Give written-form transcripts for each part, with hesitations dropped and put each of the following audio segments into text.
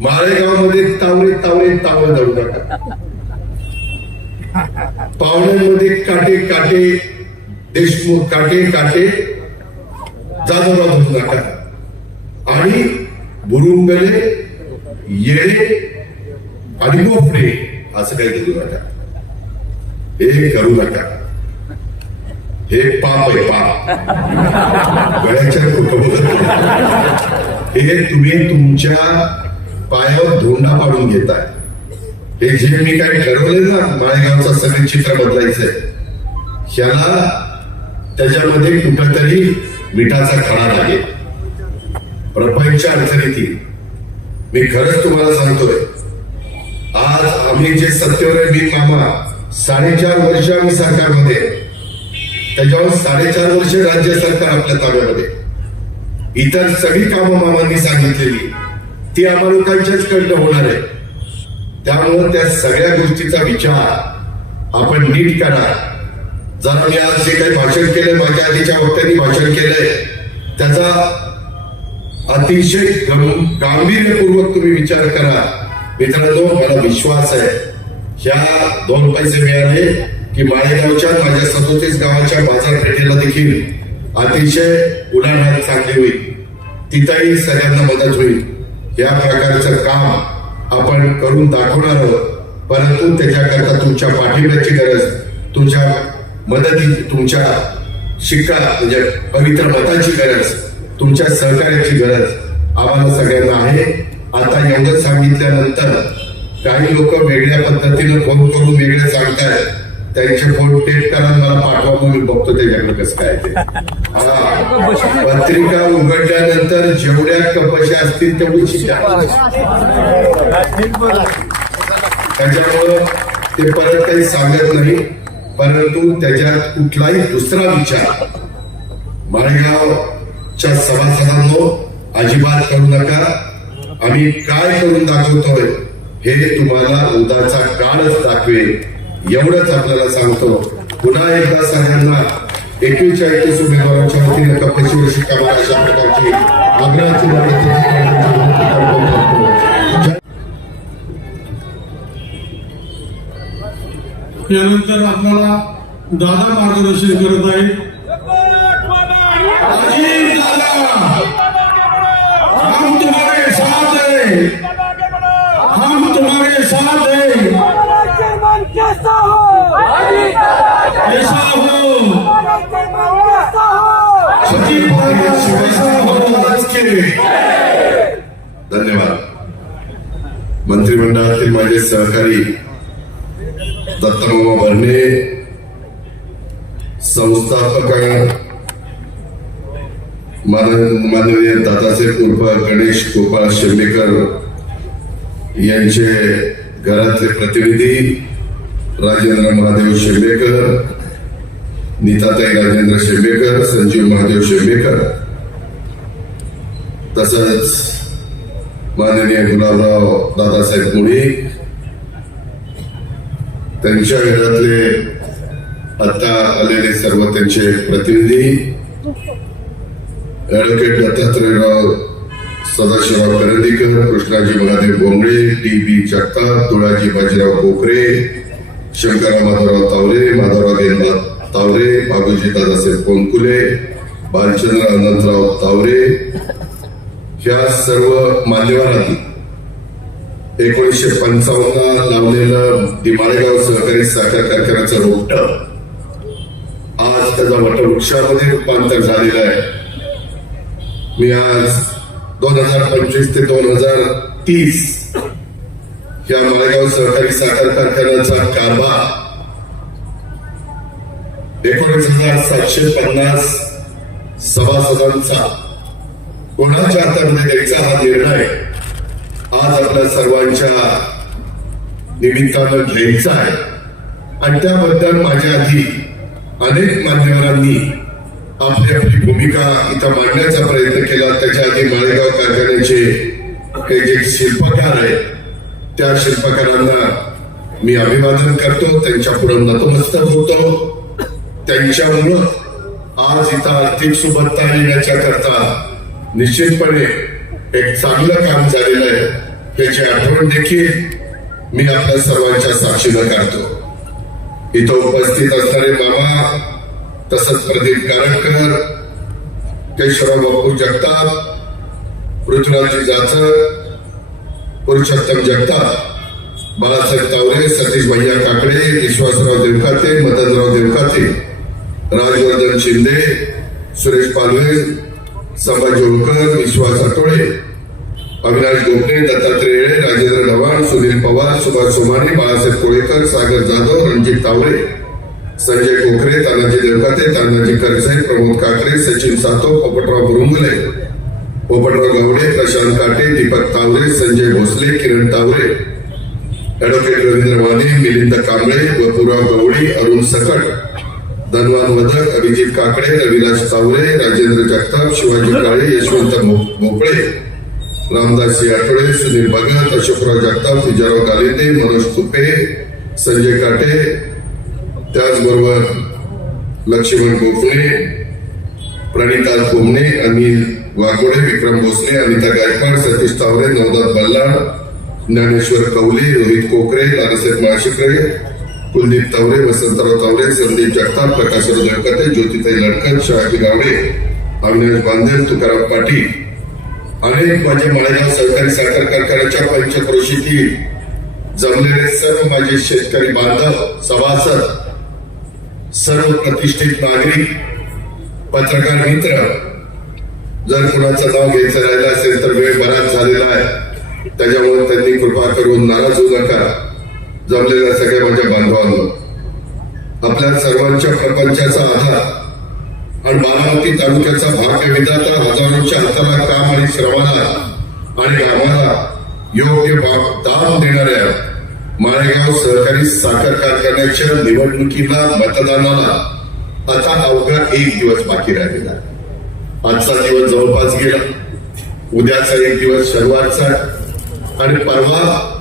माळेगावमध्ये तावरे तावरे तावरे जाऊ नका. पाहुण्यांमध्ये काटे काटे देशमुख काटे काटे जाधवराव धरू नका. आणि बुरुंगले येडे आणि मोफडे असं काही करू नका. हे करू नका. हे पाप आहे, पाप. गळ्याच्या कुटुंबात हे तुम्ही तुमच्या पायावर धोंडा पाडून घेताय. हे जे मी काय ठरवलंय ना, माळेगावचं सगळे चित्र बदलायचंय, ह्याला त्याच्यामध्ये कुठंतरी मिठाचा खडा लागेल. प्रपंचा अडचणीत येईल. मी खरंच तुम्हाला सांगतोय, आज आम्ही जे सत्यवर मी मामा 4.5 वर्ष आम्ही सरकारमध्ये, त्याच्यावर 4.5 वर्ष राज्य सरकार आपल्या ताब्यामध्ये. इतर सगळी कामं मामांनी सांगितलेली ती आम्हाला काहीच्याच कडनं होणार आहे. त्यामुळे त्या सगळ्या गोष्टीचा विचार आपण नीट करा. जरा मी आज जे काही भाषण केलंय, माझ्या आधीच्या वक्त्यांनी भाषण केलंय, त्याचा अतिशय गांभीर्यपूर्वक तुम्ही विचार करा. मित्रांनो, मला विश्वास आहे ह्या 2 पैसे मिळाले की माळेगावच्या माझ्या 37 गावाच्या बाजारपेठेला देखील अतिशय उलाढाल चांगली होईल. तिथंही सगळ्यांना मदत होईल. या प्रकारचं काम आपण करून दाखवणार आहोत. परंतु त्याच्याकरता तुमच्या पाठिंब्याची गरज, तुमच्या मदती, तुमच्या शिक्का म्हणजे पवित्र मताची गरज, तुमच्या सहकार्याची गरज आम्हाला सगळ्यांना आहे. आता एवढं सांगितल्यानंतर काही लोक वेगळ्या पद्धतीनं फोन करून वेगळे सांगतायत. त्यांचे फोन टेप करा, मला पाठवा, मी बघतो त्याच्याकडे कसं काय ते. पत्रिका उघडल्यानंतर जेवढ्या कपाशी असतील तेवढी शिका. त्याच्यामुळं ते परत काही सांगत नाही. परंतु त्याच्यात कुठलाही दुसरा विचार माळेगावच्या सभासदांनो अजिबात करू नका. आम्ही काय करून दाखवतोय हे तुम्हाला उद्याचा काळच दाखवेल, एवढंच आपल्याला सांगतो. पुन्हा एकदा सगळ्यांना 41 उमेदवारांच्या वतीने कपाशीवर शिक्का मारा अशा प्रकारची आग्रहाची यानंतर आपल्याला दादा मार्गदर्शन करत आहेत. हम तुम्हारे साथ हैं, हम तुम्हारे साथ हैं. कैसा हो धन्यवाद. मंत्रिमंडळातील माझे सहकारी दत्तमामा भरणे, संस्थापक माननीय दादासाहेब उर्फ गणेश गोपाळ शेंबेकर यांचे घरातले प्रतिनिधी राजेंद्र महादेव शेंबेकर, नीताताई राजेंद्र शेंबेकर, संजीव महादेव शेंबेकर, तसंच माननीय गुलाबराव दादासाहेब मुळीक, त्यांच्या घरातले आता आलेले सर्व त्यांचे प्रतिनिधी, ऍडव्होकेट दत्तात्रयराव सदाशिवराव करंदीकर, कृष्णाजी महादेव बोंगळे, डी.बी. जगताप, तुळाजी बाजीराव कोकरे, शंकरराव माधवराव तावरे, माधवराव गेननाथ तावरे, बाबूजी दादासाहेब कोणकुले, भालचंद्र अनंतराव तावरे, ह्या सर्व मान्यवरांनी 1955 लावलेलं माळेगाव सहकारी साखर कारखान्याचं रोपटं आज त्याचा वटवृक्षामध्ये रूपांतर झालेलं आहे. मी आज 2025 ते 2030 या माळेगाव सहकारी साखर कारखान्याचा कारभार 19,750 सभासदांचा कोणाच्या हातामध्ये द्यायचा हा निर्णय आज आपल्या सर्वांच्या निमित्तानं घ्यायचा आहे. आणि त्याबद्दल माझ्या आधी अनेक मान्यवरांनी आपली आपली भूमिका इथं मांडण्याचा प्रयत्न केला. त्याच्या आधी माळेगाव कारखान्याचे हे जे शिल्पकार आहेत त्या शिल्पकारांना मी अभिवादन करतो, त्यांच्या पुढे नतमस्तक होतो. त्यांच्यामुळं आज इथं आर्थिक सुबत्ता येण्याच्या करता निश्चितपणे एक चांगलं काम झालेलं आहे. त्याची आठवण देखील मी आपल्या सर्वांच्या साक्षीनं काढतो. इथं उपस्थित असणारे मामा, तसंच प्रदीप कारंडकर, केशवराव बापू जगताप, पृथ्वीराज जाचर, पुरुषोत्तम जगताप, बाळासाहेब तावरे, सतीश भैया काकडे, विश्वासराव देवकाते, मदनराव देवकाते, राजवर्धन शिंदे, सुरेश पालवे, संभाजी होळकर, विश्वास आठवडे, अविनाश गोपने, दत्तात्रय येळे, राजेंद्र ढवाण, सुनील पवार, सुभाष सोमानी, बाळासाहेब कोळेकर, सागर जाधव, रणजित तावरे, संजय कोकरे, तानाजी देवकाते, तानाजी करसे, प्रमोद काकडे, सचिन सातो, पोपटराव बुरुंगले, पोपटराव गावडे, प्रशांत काटे, दीपक तावरे, संजय भोसले, किरण तावरे, ऍडव्होकेट रवींद्र माने, मिलिंद कांबळे, वपुराव गवडी, अरुण सकट, धनवान वदक, अभिजित काकडे, रविराज तावरे, राजेंद्र जगताप, शिवाजी काळे, यशवंत भोपळे, रामदास आठवडे, सुनील भगत, अशोकराव जगताप, विजयराव गालेते, मनोज तुपे, संजय काटे, त्याचबरोबर लक्ष्मण गोखले, प्रणिता कोमणे, अनिल वाघोडे, विक्रम भोसले, अनिता गायकवाड, सतीश तावरे, नवनाथ बल्लाळ, ज्ञानेश्वर कवले, रोहित कोकरे, नानासाहेब माळशिकरे, कुलदीप तावरे, वसंतराव तावरे, संदीप जगताप, प्रकाशराव देवकाते, ज्योतिताई लडकत, शहाजी गावडे, अविनाश बांदेल, तुकाराम पाटील, अनेक माझे माळेगाव सहकारी साखर कारखान्याच्या पंचक्रोशीतील जमलेले सर्व माझे शेतकरी बांधव, सभासद, सर्व प्रतिष्ठित नागरिक, पत्रकार मित्र, जर कुणाचं नाव घ्यायचं राहिलं असेल तर वेळ बराच झालेला आहे, त्याच्यामुळे त्यांनी कृपा करून नाराज होऊ नका. जमलेल्या सगळ्या माझ्या बांधवांनो, आपल्या सर्वांच्या प्रपंचाचा आधार आणि बारामती तालुक्याचा भाग्य विधाता, हजारोंच्या हाताला काम आणि श्रमाला आणि आम्हाला योग्य दान देणाऱ्या माळेगाव सहकारी साखर कारखान्याच्या निवडणुकीला, मतदानाला आता अवघा एक दिवस बाकी राहिलेला. आजचा दिवस जवळपास गेला, उद्याचा एक दिवस शनिवारचा आणि परवा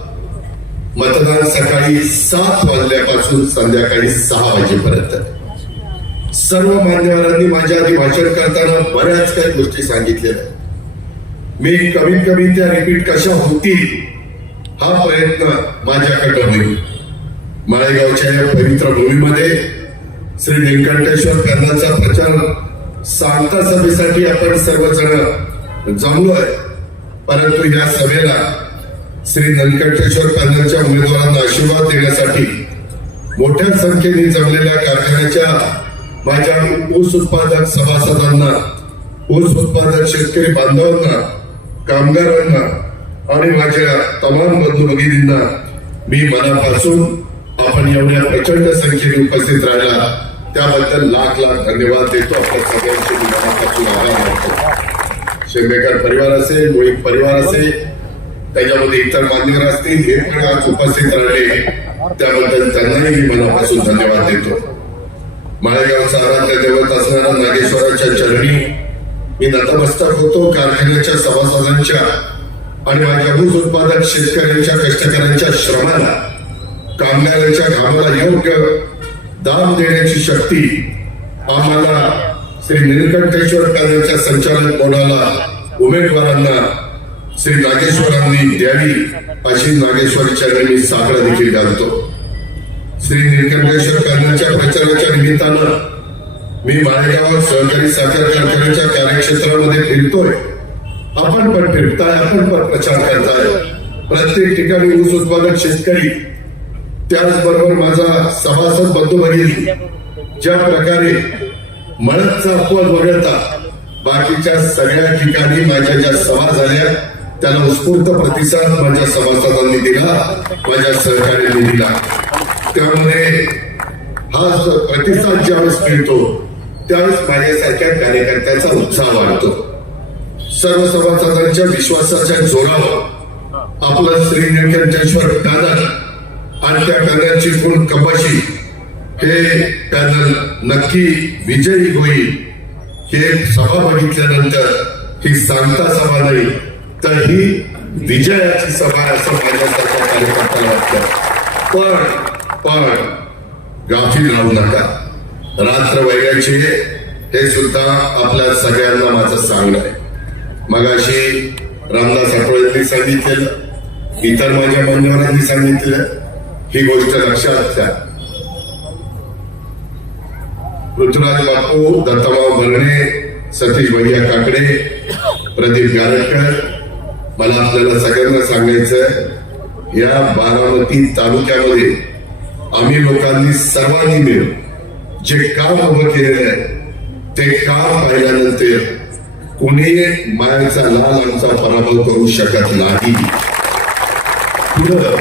मतदान सकाळी 7 वाजल्यापासून संध्याकाळी 6 वाजेपर्यंत. सर्व मान्यवरांनी माझ्या आधी भाषण करताना बऱ्याच काही गोष्टी सांगितलेल्या. मी कमीत कमी त्या रिपीट कशा होतील हा प्रयत्न माझ्याकडे होईल. माळेगावच्या या पवित्र भूमीमध्ये श्री नीलकंठेश्वर कर्णाचा प्रचार सांगता सभेसाठी आपण सर्वजण जमलोय, परंतु या सभेला श्री नीलकंठेश्वर कर्णाच्या उमेदवारांना आशीर्वाद देण्यासाठी मोठ्या संख्येने जमलेल्या कारखान्याच्या माझ्या ऊस उत्पादक सभासदांना, ऊस उत्पादक शेतकरी बांधवांना, कामगारांना आणि माझ्या तमाम बंधू भगिनींना मी मनापासून आपण एवढ्या प्रचंड संख्येने उपस्थित राहिला त्याबद्दल लाख लाख धन्यवाद देतो. आपल्या सगळ्यांचे मी मनापासून आभार मानतो. शेंबेकर परिवार असेल, मुळीक परिवार असेल, त्याच्यामध्ये इतर मान्यवर असतील, हे पण आज उपस्थित राहिले त्याबद्दल त्यांनाही मी मनापासून धन्यवाद देतो. माळेगावचा आराध्य दैवत असणारा नागेश्वराच्या चरणी मी नतमस्तक होतो. कारखान्याच्या सभासदांच्या आणि माझ्या ऊस उत्पादक शेतकऱ्यांच्या, कष्टकऱ्यांच्या श्रमाला, कामगारांच्या घामाला योग्य दाम देण्याची शक्ती आम्हाला श्री नीलकंठेश्वर कार्याच्या संचालक बोर्डाला, उमेदवारांना श्री नागेश्वरांनी द्यावी अशी नागेश्वर चरणी मी साकडं देखील घालतो. श्री नीलकंठेश्वर कार्याच्या प्रचाराच्या निमित्तानं मी माळेगाव सहकारी साखर कारखान्याच्या कार्यक्षेत्रामध्ये फिरतोय. आपण पण फिरताय, आपण पण प्रचार करताय. प्रत्येक ठिकाणी ऊस उत्पादक शेतकरी, त्याचबरोबर माझा सभासद बंधू भगिनी ज्या प्रकारे मळतचा अपवाद वगळता बाकीच्या सगळ्या ठिकाणी माझ्या ज्या सभा झाल्या त्याला उत्स्फूर्त प्रतिसाद माझ्या सभासदांनी दिला, माझ्या सहकार्यांनी दिला. त्यामुळे हा प्रतिसाद ज्यावेळेस मिळतो त्यावेळेस माझ्यासारख्या कार्यकर्त्याचा उत्साह वाढतो. सर्व सभासदांच्या विश्वासाच्या जोरावर आपलं श्री नीलकंठेश्वर पॅनल आणि त्या पॅनलची कोण कपाशी हे पॅनल नक्की विजयी होईल. हे सभा बघितल्यानंतर ही सांगता सभा नाही तर ही विजयाची सभा असं माझ्यासारख्या कार्यकर्त्याला वाटतं. पण गाफील राहू नका. रात्र वैराची हे सुद्धा आपल्या सगळ्यांना माझं सांगणं आहे. मगाशी रामदास आठवडेंनी सांगितलेलं इतर माझ्या मान्यवरांनी सांगितलं, ही गोष्ट लक्षात घ्या. पृथ्वीराज बापू, दत्ताभाऊ भरणे, सतीश भैया काकडे, प्रदीप गारटकर, मला आपल्याला सगळ्यांना सांगायचं, या बारामती तालुक्यामध्ये आम्ही लोकांनी सर्वांनी मिळून जे काम उभं केलेलं आहे ते काम पाहिल्यानंतर कोणी मायाचा लाल आमचा पराभव करू शकत नाही. पुढं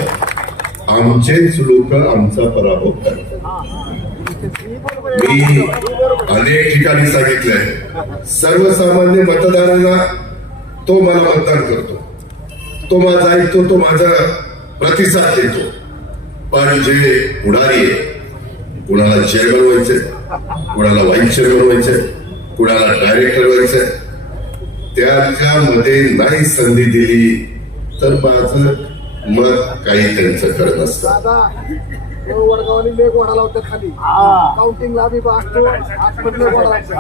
आमचेच लोक आमचा पराभव करतात. मी अनेक ठिकाणी सांगितलंय, सर्वसामान्य मतदारांना तो मला मतदान करतो, तो माझा ऐकतो, तो माझा प्रतिसाद देतो. पण जे पुढारी आहे, कुणाला चेअरमन व्हायचंय, कुणाला व्हाईस चेअरमन व्हायचंय, कुणाला डायरेक्टर व्हायचंय, त्याच्यामध्ये नाही संधी दिली तर माझं मत काही त्यांचं करत नसतं.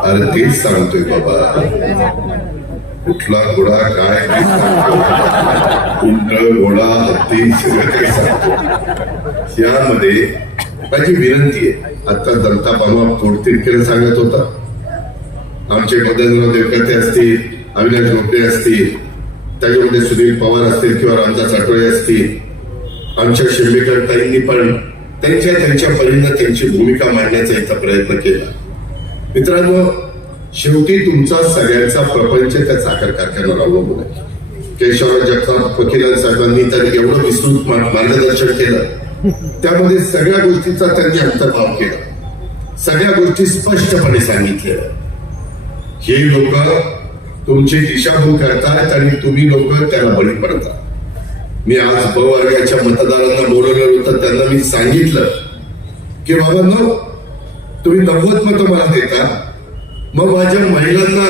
अरे तेच सांगतोय बाबा, कुठला घोडा काय उंट घोडा हत्ती सगळं काही सांगतो. यामध्ये माझी विनंती आहे, आता दत्ता बाबा तोडतीडकीला सांगत होता, आमचे मदनराव देवकते असतील, अविनाश गोपे असतील, त्याच्यामध्ये सुनील पवार असतील किंवा रामदास आठवले असतील, आमच्या शिंबेकर ताईंनी पण त्यांच्या परीने त्यांची भूमिका मांडण्याचा इथं प्रयत्न केला. मित्रांनो, शेवटी तुमचा सगळ्यांचा प्रपंच त्या साखर कारखान्यावर अवलंबून आहे. केशवराव जगताप वकील साहेबांनी तर एवढं विस्तृत मार्गदर्शन केलं, त्यामध्ये सगळ्या गोष्टीचा त्यांनी अंतर्भाव केला, सगळ्या गोष्टी स्पष्टपणे सांगितलेल्या. हे लोक तुमची दिशाभूल करतात आणि तुम्ही लोक त्याला बळी पडतात. मी आज ब वर्गाच्या मतदारांना बोलवलं होतं, त्यांना मी सांगितलं की बाबांनो, तुम्ही 90 मतं मला देता, मग माझ्या महिलांना,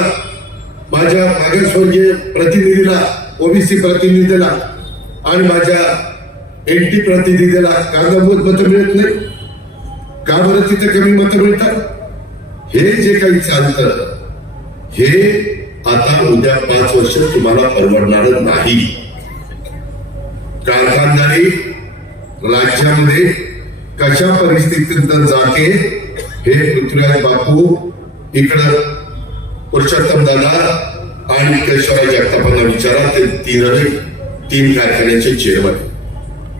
माझ्या मागासवर्गीय प्रतिनिधीला, ओबीसी प्रतिनिधीला आणि माझ्या एनटी प्रतिनिधीला का 90 मतं मिळत नाही? का बरं तिथे कमी मतं मिळतात? हे जे काही चालतं हे आता उद्या 5 वर्ष तुम्हाला परवडणार नाही. कारखानदारी राज्यामध्ये कशा परिस्थितीत जाते हे पृथ्वीराज बापू, इकडं पुरुषोत्तम दादा आणि केशवराव जगतापांना विचारा. ते तीन कारखान्याचे चेअरमन.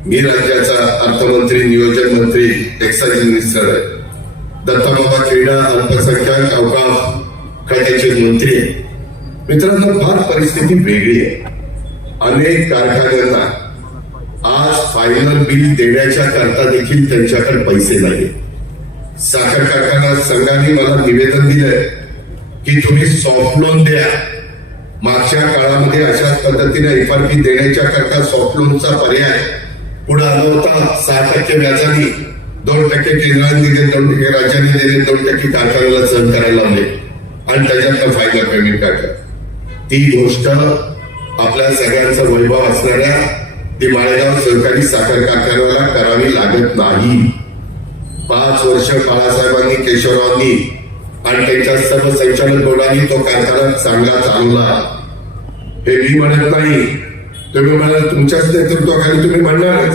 मी राज्याचा अर्थमंत्री, नियोजन मंत्री, एक्साइज मिनिस्टर आहे. दत्ताबाबा क्रीडा, अल्पसंख्याक, अवकाश खात्याचे मंत्री आहे. मित्रांनो, फार परिस्थिती वेगळी आहे. अनेक कारखान्यांना आज फायनल बिल देण्याच्या करता देखील त्यांच्याकडे पैसे नाही. साखर कारखाना संघाने मला निवेदन दिलंय की तुम्ही सॉफ्ट लोन द्या. मागच्या काळामध्ये अशाच पद्धतीने एफआरपी देण्याच्या करता सॉफ्ट लोनचा पर्याय पुढे आला होता. 6% व्याजाने, 2% केंद्राने दिले, 2% राज्याने दिले, 2% कारखान्याला सहन करायला लावले आणि त्याच्यातनं फायदा पेमेंट काढलं. ती गोष्ट आपल्या सगळ्यांचं वैभव असणाऱ्या ती माळेगाव सहकारी साखर कारखान्याला करावी लागत नाही. 5 वर्ष बाळासाहेबांनी, केशवरावांनी आणि त्यांच्या सर्व संचालक बोर्डांनी तो कारखाना चांगला चालवला. हे मी म्हणत नाही, तुम्ही म्हणाल तुमच्याच नेतृत्वाखाली तुम्ही म्हणणारच.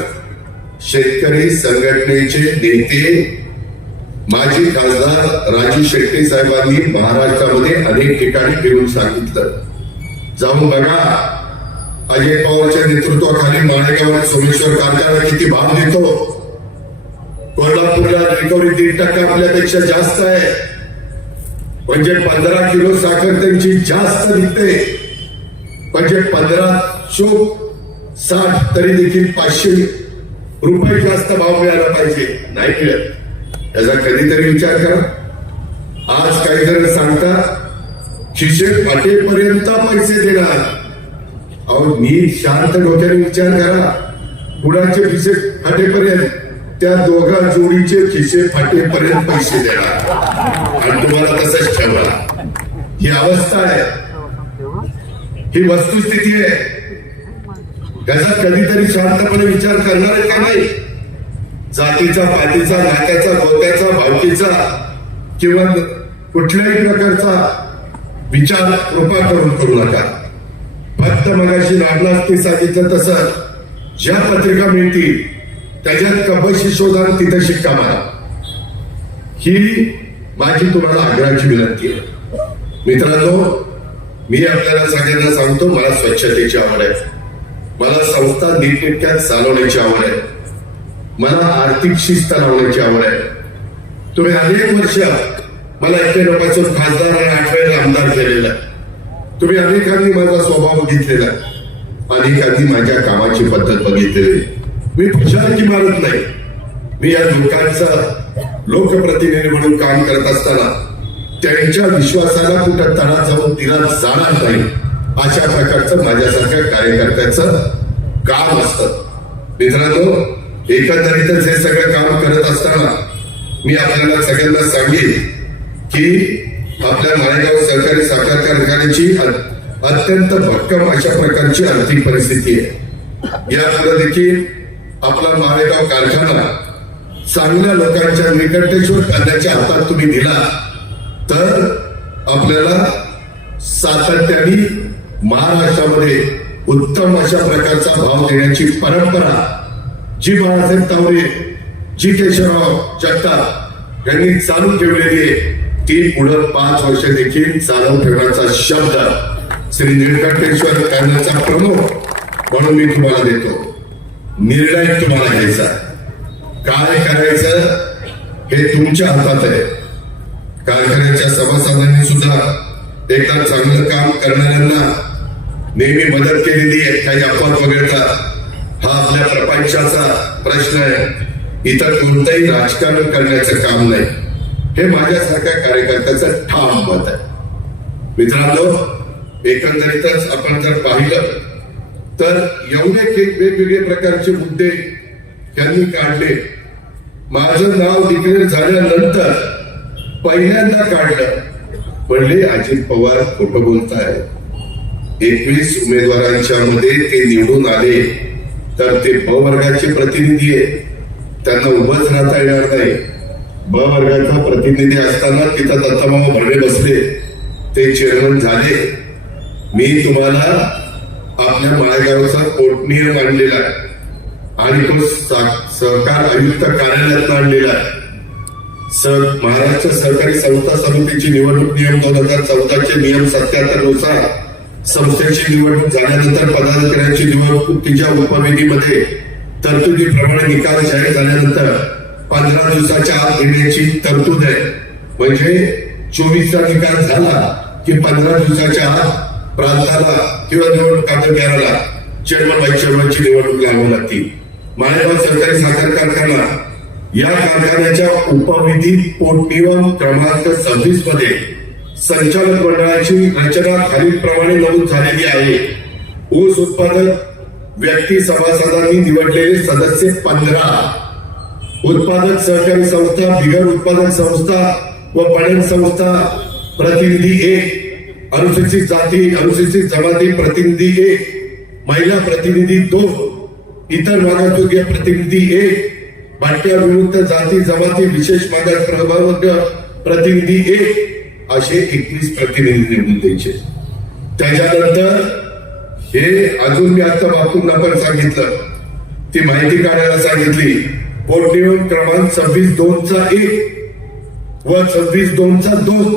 शेतकरी संघटनेचे नेते माजी खासदार राजू शेट्टी साहेबांनी महाराष्ट्रामध्ये अनेक ठिकाणी फिरून सांगितलं, जाऊन बघा अजय पवारच्या नेतृत्वाखाली माळेगावात सोमेश्वर कारखाना किती भाव देतो. कोल्हापूरला रिकव्हरी 1.5% आपल्यापेक्षा जास्त आहे. म्हणजे 15 किलो साखर त्यांची जास्त निघते. म्हणजे 15/60 तरी देखील 500 रुपये जास्त भाव मिळाला पाहिजे. नाही मिळत. याचा कधीतरी विचार करा. आज काही जण सांगतात खिशे फाटेपर्यंत पैसे देणार. अहो, मी शांत डोक्याने विचार करा. कुणाचे खिसे फाटेपर्यंत? त्या दोघा जोडीचे खिसे फाटेपर्यंत पैसे देणार आणि तुम्हाला तसंच ठेवणार. ही अवस्था आहे, ही वस्तुस्थिती आहे. त्याचा कधीतरी शांतपणे विचार करणार आहे का नाही? जातीचा, पातीचा, नात्याचा, गोत्याचा, भावकीचा किंवा कुठल्याही प्रकारचा विचार कृपा करून करू नका. फक्त मगाशी नागनाथने सांगितलं तसं ज्या पत्रिका मिळतील त्याच्यात कबशी शोधा, तिथं शिक्का मारा. ही माझी तुम्हाला आग्रहाची विनंती आहे. मित्रांनो, मी आपल्याला सगळ्यांना सांगतो, मला स्वच्छतेची आवड आहे, मला संस्था नीटनेटक्यात चालवण्याची आवड आहे, मला आर्थिक शिस्त लावण्याची आवड आहे. तुम्ही अनेक वर्ष मला 91 खासदार आणि 8 वेळेला आमदार केलेला आहे. तुम्ही अनेकांनी माझा स्वभाव बघितलेला आहे, अनेकांनी माझ्या कामाची पद्धत बघितलेली. मी खुशालकी मारत नाही. मी या लोकांचा लोकप्रतिनिधी म्हणून काम करत असताना त्यांच्या विश्वासाला कुठं तडा जाऊन तिला जाणार नाही, अशा प्रकारचं माझ्यासारख्या कार्यकर्त्याचं काम असतं. मित्रांनो, एकंदरीतच हे सगळं काम करत असताना मी आपल्याला सगळ्यांना सांगेन की आपल्या माळेगाव सहकारी साखर कारखान्याची अत्यंत भक्कम अशा प्रकारची आर्थिक परिस्थिती आहे. यापुढे देखील आपला माळेगाव कारखाना चांगल्या लोकांच्या निकटेश्वर करण्याच्या हातात तुम्ही दिला तर आपल्याला सातत्याने महाराष्ट्रामध्ये उत्तम अशा प्रकारचा भाव देण्याची परंपरा जी बाळासाहेब तावरे, जी केशवराव जगताप यांनी चालू ठेवलेली आहे, ती पुढे 5 वर्ष देखील चालू ठेवण्याचा शब्द श्री निळकंठेश्वर कारखान्याचा प्रमुख म्हणून मी तुम्हाला देतो. निर्णय तुम्हाला घ्यायचा, काय करायचं हे तुमच्या हातात आहे. कारखान्याच्या सभासदांनी सुद्धा एकदा चांगलं काम करणाऱ्यांना नेहमी मदत केलेली आहे. काही अपवाद वगळता हा आपल्या प्रपंचाचा प्रश्न आहे. इतर कोणतंही राजकारण करण्याचं काम नाही, हे माझ्यासारख्या कार्यकर्त्याचं ठाम मत आहे. मित्रांनो, एकंदरीतच आपण जर पाहिलं तर एवढे वेगवेगळे प्रकारचे मुद्दे त्यांनी काढले. माझं नाव डिक्लेअर झाल्यानंतर पहिल्यांदा काढलं, म्हणले अजित पवार खोटं बोलताय. 21 उमेदवारांच्या मध्ये ते निवडून आले तर ते ब वर्गाचे प्रतिनिधी आहे, त्यांना उभंच राहता येणार नाही. ब वर्गाचा प्रतिनिधी असताना तिथं दत्तभाऊ भरणे बसले, ते चेअरमन झाले. मी तुम्हाला आपल्या माळेगावचा पोटनियम आणलेला आहे आणि तो सहकार आयुक्त कार्यालयात आणलेला आहे. महाराष्ट्र सहकारी संस्था समितीची निवडणूक नियम 2014 नियम 77 नुसार संस्थेची निवडणूक झाल्यानंतर पदाधिकाऱ्यांची निवडणुकीच्या उपविधीमध्ये तरतुदीप्रमाणे निकाल जाहीर झाल्यानंतर 15 दिवसाच्या आत घेण्याची तरतूद आहे. म्हणजे 24चा निकाल झाला की 15 दिवसाच्या आत प्रांताला किंवा निवडणूक अधिकाऱ्याला चेअरमन व्हाईस चेअरमनची निवडणूक लावावी लागते. माळेगाव सहकारी साखर कारखाना या कारखान्याच्या उपविधी पोटनियम क्रमांक 26 मध्ये संचालक मंडळाची रचना खालीलप्रमाणे नमूद झालेली आहे. ऊस उत्पादक व्यक्ती सभासदांनी निवडलेले सदस्य 15, उत्पादक सहकारी संस्था, बिगर उत्पादक संस्था व पणन संस्था प्रतिनिधी 1, अनुसूचित जाती अनुसूचित जमाती प्रतिनिधी 1, महिला प्रतिनिधी 2, इतर मागासवर्गीय प्रतिनिधी 1, भाट्या विमुक्त जाती जमाती विशेष मागास प्रवर्ग प्रतिनिधी 1, असे 21 प्रतिनिधी निवडून द्यायचे. त्याच्यानंतर हे अजून मी आता बापूंना पण सांगितलं, ती माहिती काढायला सांगितली. पोटनियम क्रमांक 26(2)(1) व 26(2)(2)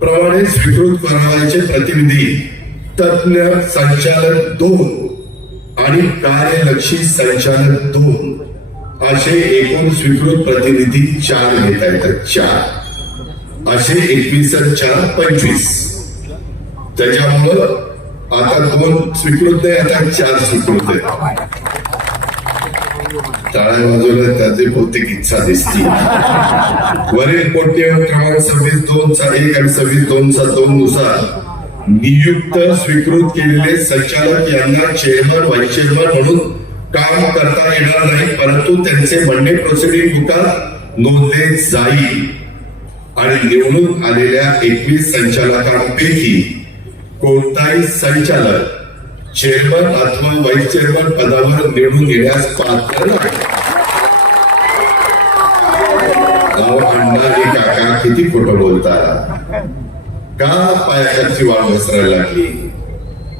प्रमाणे स्वीकृत करावयाचे प्रतिनिधी, तज्ञ संचालक 2 आणि कार्यलक्षी संचालक 2 असे एकूण स्वीकृत प्रतिनिधी 4 घेता येतात. 4 असे 21 आणि 4 25. त्याच्यामुळं आता 2 स्वीकृत नाही, आता 4 स्वीकृत आहे. टाळ्या वाजवल्या त्याचे बहुतेक इच्छा दिसती. वरील पोटनियम क्रमांक 26(2)(1) आणि 26(2)(2) नुसार नियुक्त स्वीकृत केलेले संचालक यांना चेअरमन व्हाईस चेअरमन म्हणून काम करता येणार नाही, परंतु त्यांचे म्हणणे प्रोसिडिंग बुकात नोंदले जाईल. आणि निवडून आलेल्या 21 संचालकांपैकी कोणताही संचालक चेअरमन अथवा व्हाईस चेअरमन पदावर निवडून येण्यास पात्र नाही. अण्णा हे काका किती खोटं बोलतात. का पायाखालची वाळ घसरायला लागली?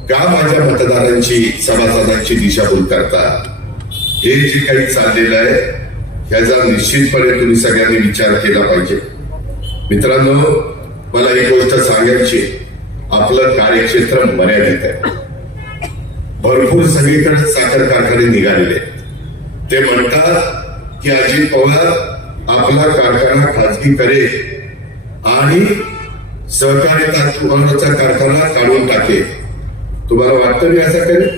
का माझ्या मतदारांची सभासदांची दिशाभूल करतात? हे जे काही चाललेलं आहे ह्याचा निश्चितपणे तुम्ही सगळ्यांनी विचार केला पाहिजे. मित्रांनो, मला एक गोष्ट सांगायची, आपलं कार्यक्षेत्र मर्यादित आहे. भरपूर सगळीकडे साखर कारखाने निघालेले. ते म्हणतात की अजित पवार आपला कारखाना खाजगी करेल आणि सहकारी तत्वाचा कारखाना काढून टाकेल. तुम्हाला वाटतं मी असं करेल?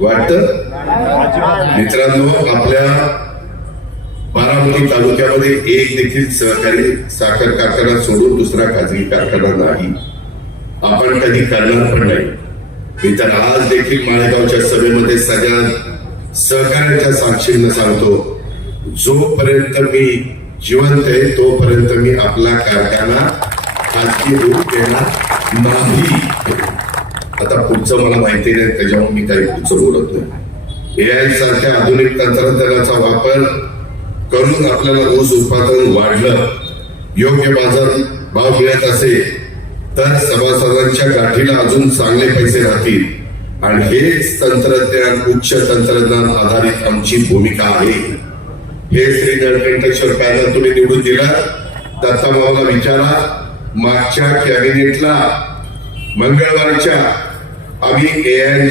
वाटतं? मित्रांनो, आपल्या बारामती तालुक्यामध्ये एक देखील सहकारी साखर कारखाना सोडून दुसरा खाजगी कारखाना नाही. आपण कधी करणार पण नाही. मी तर आज देखील माळेगावच्या सभेमध्ये सगळ्या सहकार्याच्या साक्षीनं सांगतो, जोपर्यंत मी जिवंत आहे तोपर्यंत मी आपला कारखाना खाजगी होऊ देणार नाही. आता पुढचं मला माहिती नाही, त्याच्यामुळे मी काही पुढचं बोलत नाही. AI सारख्या आधुनिक तंत्रज्ञानाचा वापर करून आपल्याला ऊस उत्पादन वाढलं, योग्य बाजार भाव मिळत असेल तर सभासदांच्या गाठीला अजून चांगले पैसे राहतील. आणि हेच तंत्रज्ञान, उच्च तंत्रज्ञान आधारित आमची भूमिका आहे. हे श्री नळकंठेश्वर पॅनल तुम्ही निवडून दिला. दत्ता मामाला विचारा, मागच्या कॅबिनेटला मंगळवारच्या आम्ही AI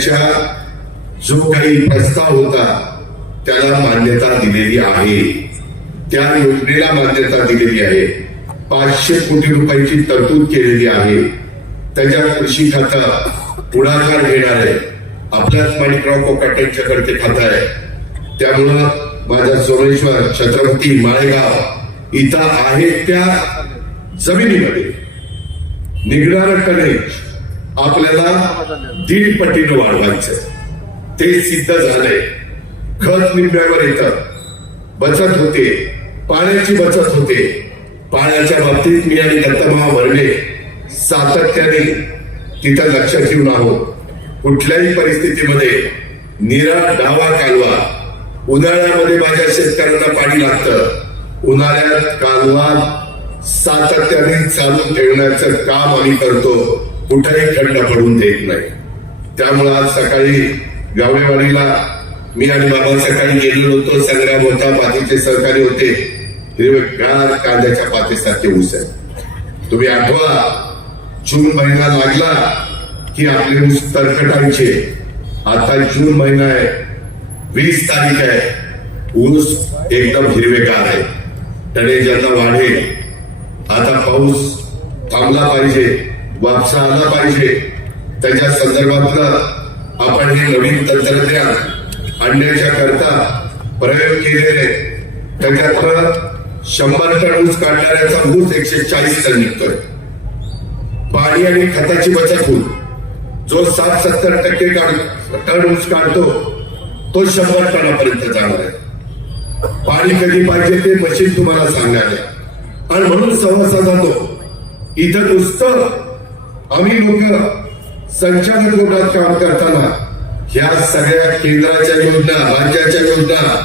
जो काही प्रस्ताव होता त्याला मान्यता दिलेली आहे. त्या योजनेला मान्यता दिलेली आहे. 500 कोटी रुपयाची तरतूद केलेली आहे. त्याच्या कृषी खातं पुढाकार घेणार आहे. आपल्याच माणिकराव कोकाटेंच्याकडे ते खातं आहे. त्यामुळं माझा सोमेश्वर, छत्रपती, माळेगाव इथं आहे त्या जमिनीमध्ये निघणारं कनेक्ट आपल्याला 1.5 पटीनं वाढवायचं. ते सिद्ध झालंय. खत निम्म्यावर येतं, बचत होते, पाण्याची बचत होते. पाण्याच्या बाबतीत मी आणि दत्तमामा भरणे सातत्याने तिथं लक्ष ठेवून आहोत. कुठल्याही परिस्थितीमध्ये निरा डावा कालवा. उन्हाळ्यामध्ये माझ्या शेतकऱ्यांना पाणी लागतं. उन्हाळ्यात कालवा सातत्याने चालू ठेवण्याचं काम आम्ही करतो. कुठेही खंड पडून देत नाही. त्यामुळे आज सकाळी गावडेवाडीला मी आणि बाबा सकाळी गेलेलो होतो. संग्राम होता, पातीचे सहकारी होते. हिरवेगार कांद्याच्या पातीसारखे ऊस आहे. तुम्ही आठवा, जून महिना लागला की आपले ऊस तरकटायचे. आता जून महिना आहे, 20 तारीख आहे. ऊस एकदम हिरवेगार आहे. टनेजाला वाढेल. आता पाऊस थांबला पाहिजे, वापसा आला पाहिजे. त्याच्या संदर्भातलं आपण हे नवीन तंत्रज्ञान आणण्याच्या करता प्रयोग केलेले. त्याच्यातलं 100 टन ऊस काढणाऱ्याचा ऊस 140 टन निघतोय. पाणी आणि खताची बचत होईल. जो 60-70% टन ऊस काढतो तो 100 टनापर्यंत जाणार आहे. पाणी कधी पाहिजे ते मशीन तुम्हाला सांगणार आहे. आणि म्हणून सभासदांनो, इथं नुसतं आम्ही लोक संचालक बोर्डात काम करताना ह्या सगळ्या केंद्राच्या योजना, राज्याच्या योजना,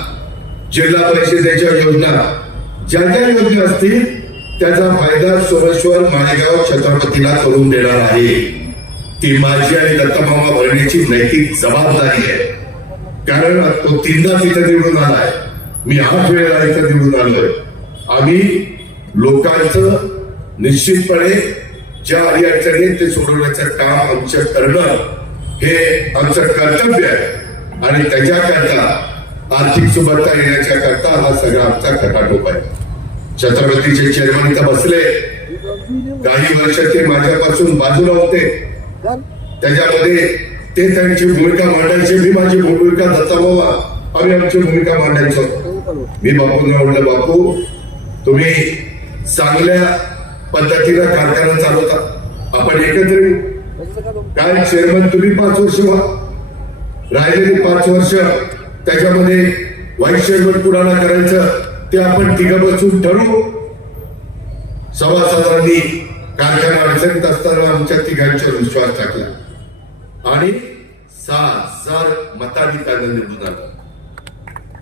जिल्हा परिषदेच्या योजना, ज्या ज्या योजना असतील त्याचा फायदा सोमेश्वर, माळेगाव, छत्रपतीला करून देणार आहे. ती माझी आणि दत्तमामा भरण्याची नैतिक जबाबदारी आहे. कारण तो 3दा तिथे निवडून आलाय, मी 8 वेळा इथं निवडून आलोय. आम्ही लोकांचं निश्चितपणे ज्या अडचणी ते सोडवण्याचं काम आमचं करणं हे आमचं कर्तव्य आहे. आणि त्याच्याकरता आर्थिक सुबत्ता येण्याच्या करता हा सगळा आमचा खटाटोप आहे. छत्रपतीचे चेअरमन इथं बसले. काही वर्ष ते माझ्यापासून बाजूला होते. त्याच्यामध्ये ते त्यांची भूमिका मांडायची, मी माझी भूमिका, दत्ताबाबा आम्ही आमची भूमिका मांडायचो. मी बापूंना म्हटलं, बापू तुम्ही चांगल्या पद्धतीनं कारखाना चालवता, आपण एकत्र येऊ. काय चेअरमन तुम्ही 5 वर्ष व्हा, राहिलेली 5 वर्ष त्याच्यामध्ये व्हाईस चेअरमन कुणाला करायचं ते आपण तिघं बसून ठरवू. सभासदांनी कारखाना अडचणीत असताना आमच्या तिघांच्यावर विश्वास टाकला आणि 6,000 मतांनी त्यांना निवडून आलं.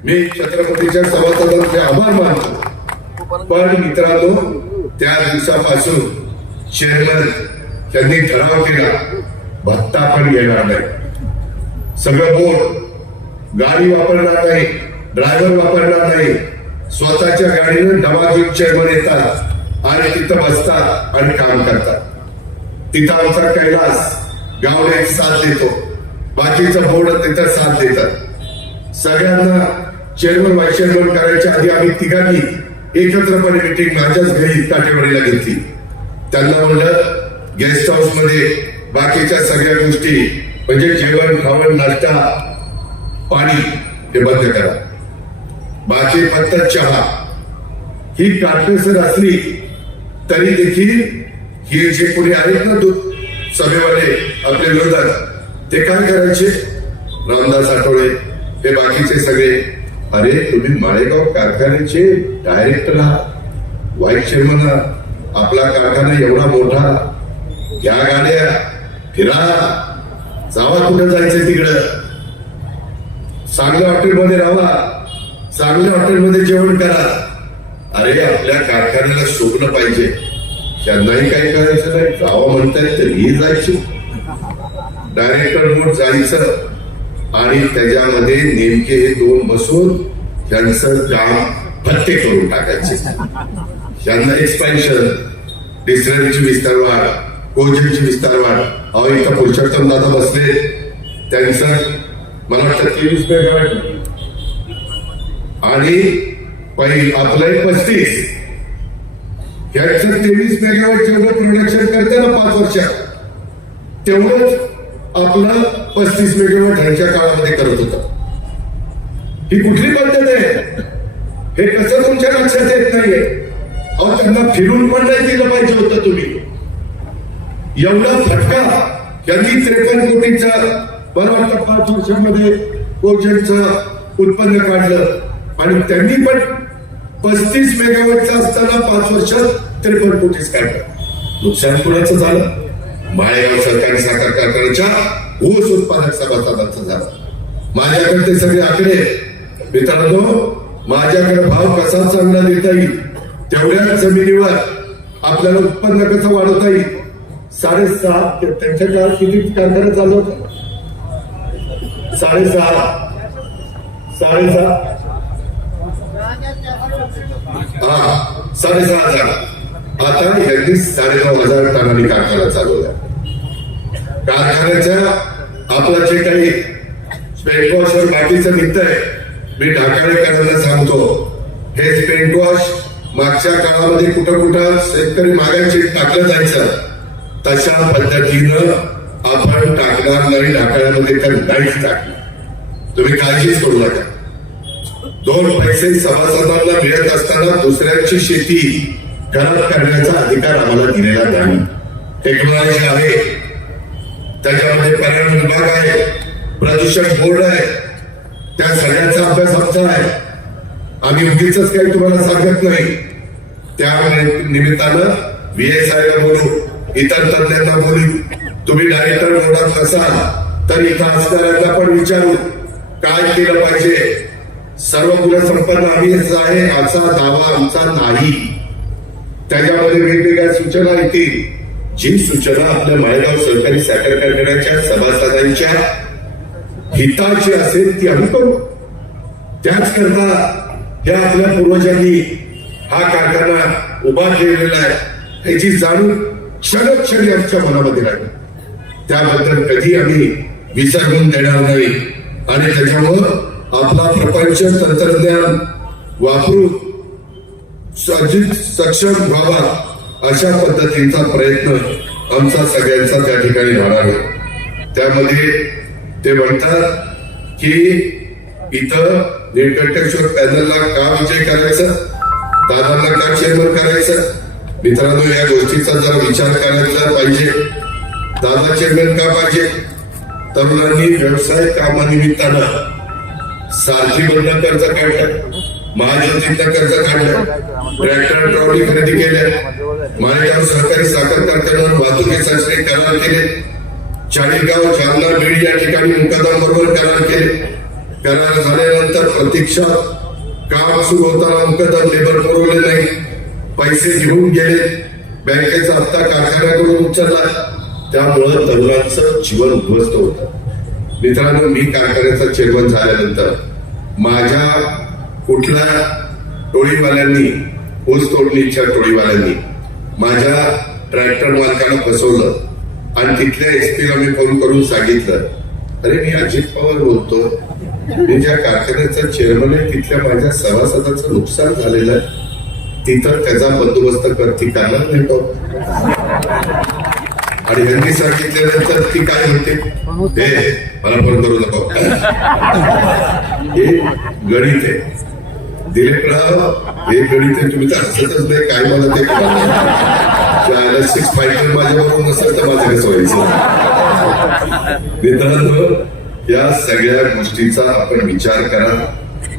मी छत्रपतीच्या सभासदांचे आभार मानतो. पण मित्रांनो, त्या दिवसापासून चेअरमन त्यांनी ठराव केला, भत्ता पण घेणार नाही. सगळं बोर्ड गाडी वापरणार नाही, ड्रायव्हर वापरणार नाही, स्वतःच्या गाडीनं डबा घेऊन चेअरमन येतात आणि तिथं बसतात आणि काम करतात. तिथं आमचा कैलास गावडे साथ देतो, बाकीचा बोर्ड तिथं साथ देतात. सगळ्यांना चेअरमन व्हाईस चेअरमन करायच्या आधी आम्ही तिघांनी एकत्रपणे मीटिंग माझ्याच घरी काटेवाडीला घेतली. त्यांना म्हणलं गेस्ट हाऊस मध्ये बाकीच्या सगळ्या गोष्टी म्हणजे जेवण खावण नाश्ता पाणी हे बंद करा, बाकी फक्त चहा ही काटकसर असली तरी देखील हे जे कोणी आहेत ना दूध सभेवाले आपल्या विरोधात ते काय करायचे, रामदास आठवले हे बाकीचे सगळे, अरे तुम्ही माळेगाव कारखान्याचे डायरेक्टर आहात, व्हाईस चेअरमन आहात, आपला कारखाना एवढा मोठा, घ्या गाड्या फिरा, जावा कुठं जायचं तिकडं, चांगल्या हॉटेलमध्ये राहा, चांगल्या हॉटेलमध्ये जेवण करा. अरे आपल्या कारखान्याला शोभलं पाहिजे, त्यांनाही काही करायचं नाही, जावं म्हणतायत तरीही जायचं, डायरेक्टर बोर्ड जायचं आणि त्याच्यामध्ये नेमके हे दोन बसून त्यांचं काम फत्ते करून टाकायचे. त्यांना एक्सपेन्शन, डिस्टलरीची विस्तार वाढ, कोचिंगची विस्तार वाढ. अहो इथं पुरुषोत्तम दादा बसले, त्यांचं मला वाटतं 23 मेगावॅट आणि आपलं 35, याचं 23 मेगावॅट जेवढं प्रोडक्शन करते ना 5 वर्षात, तेवढंच आपलं 35 मेगावॅट ह्यांच्या काळामध्ये करत होता. ही कुठली पद्धत आहे, हे कसं तुमच्या लक्षात येत नाहीये. अहो त्यांना फिरून पण नाही दिलं पाहिजे होतं तुम्ही. एवढा फटका यांनी 53 कोटीचा मला वाटतं 5 वर्षांमध्ये कोजेंचं उत्पन्न काढलं आणि त्यांनी पण 35 मेगावॅटचा असताना 5 वर्षात 53 कोटीच काढलं. नुकसान कुणाचं झालं, माळेगाव सहकारी साखर कारखान्याच्या ऊस उत्पादक सभासदांचं झालं. माझ्याकडे ते सगळे आकडे मित्रांनो, माझ्याकडे भाव कसा चांगला देता येईल, तेवढ्याच जमिनीवर आपल्याला उत्पन्न कसं वाढवता येईल. 6.5 त्यांच्या काळात किती कारखाना चालू होता, 6.5 हा 6,500. आता यांनी 9,500 टनांनी कारखाना चालवला. कारखान्याच्या आपला जे काही स्पेंट वॉश वर बाकीचं निघतंय, मी ढाकाळेकरांना सांगतो, हे स्पेंट वॉश मागच्या काळामध्ये कुठं कुठं शेतकरी मागायचे टाकलं जायचं, तशा पद्धतीनं आपण टाकणार नाही ढाकाळ्यामध्ये, तर नाहीच टाकणार. तुम्ही काळजीच करू नका. 2 पैसे सभासदांना मिळत असताना दुसऱ्यांची शेती घरात करण्याचा अधिकार आम्हाला दिलेला नाही. टेक्नॉलॉजी आहे, त्याच्यामध्ये पर्यावरण विभाग आहे, प्रदूषण बोर्ड आहे, त्या सगळ्यांचा अभ्यास आमचा आहे. आम्ही उगीच काही तुम्हाला सांगत नाही. त्या निमित्तानं VSI ला बोलू, इतर तज्ञांना बोलू, तुम्ही डायरेक्टर बोर्डात नसाल तर इथं असणाऱ्यांना पण विचारू काय केलं पाहिजे. सर्व गुणसंपन्न आम्हीच आहे असा दावा आमचा नाही. त्याच्यामध्ये वेगवेगळ्या सूचना येतील. जी सूचना आपल्या माळेगाव सहकारी साखर कारखान्याच्या सभासदांच्या हिताची असेल ती आम्ही करू. त्याच करता ह्या आपल्या पूर्वजांनी हा कारखाना उभा केलेला आहे, ह्याची जाणीव क्षणोक्षणी आमच्या मनामध्ये राहील. त्याबद्दल कधी आम्ही विसरून देणार नाही आणि त्याच्यामुळं आपला प्रपंच तंत्रज्ञान वापरून सक्षम व्हावा अशा पद्धतीचा प्रयत्न आमचा सगळ्यांचा त्या ठिकाणी राहणार आहे. त्यामध्ये ते म्हणतात की इथं नीलकंठेश्वर पॅनलला का विजय करायचा, दादांना का चेअरमन करायचं. मित्रांनो, या गोष्टीचा जरा विचार करायला पाहिजे. दादा चेअरमन का पाहिजे, तरुणांनी व्यवसाय कामानिमित्तानं सारथी बंद कर्ज काढलं, महाज्योतीतलं कर्ज काढलं, ट्रॅक्टर ट्रॉली खरेदी केल्या, माळेगाव सहकारी साखर कारखान्यावर वाहतुकीसाठी करार केले, चाळीसगाव जालना बीड या ठिकाणी मुकादम बरोबर करार केले. करार झाल्यानंतर प्रतीक्षात काम सुरू होताना मुकादम लेबर पुरवले नाही, पैसे घेऊन गेले, बँकेचा हप्ता कारखान्याकडून उचलला. त्यामुळं तरुणांचं जीवन उद्ध्वस्त होतं. मित्रांनो, मी कारखान्याचा चेअरमन झाल्यानंतर माझ्या कुठल्या टोळीवाल्यांनी, ऊस तोडणीच्या टोळीवाल्यांनी माझ्या ट्रॅक्टर मालकाला फसवलं आणि तिथल्या एसपीला मी फोन करून सांगितलं, अरे मी अजित पवार बोलतो, मी ज्या कारखान्याचा चेअरमन आहे तिथल्या माझ्या सभासदाचं नुकसान झालेलं आहे, तिथं त्याचा बंदोबस्त करती करणार नाही तो. आणि ह्यांनी सांगितल्यानंतर ती काय म्हणते, हे मला फोन करू नको. हे गणित आहे दिलीपराव, हे गणित आहे. तुम्ही तर हसतच नाही, काय मला ते कळलं. 6 फायटर माझ्याबरोबर नसेल तर माझं कसं व्हायचं. मित्रांनो, या सगळ्या गोष्टीचा आपण विचार करा.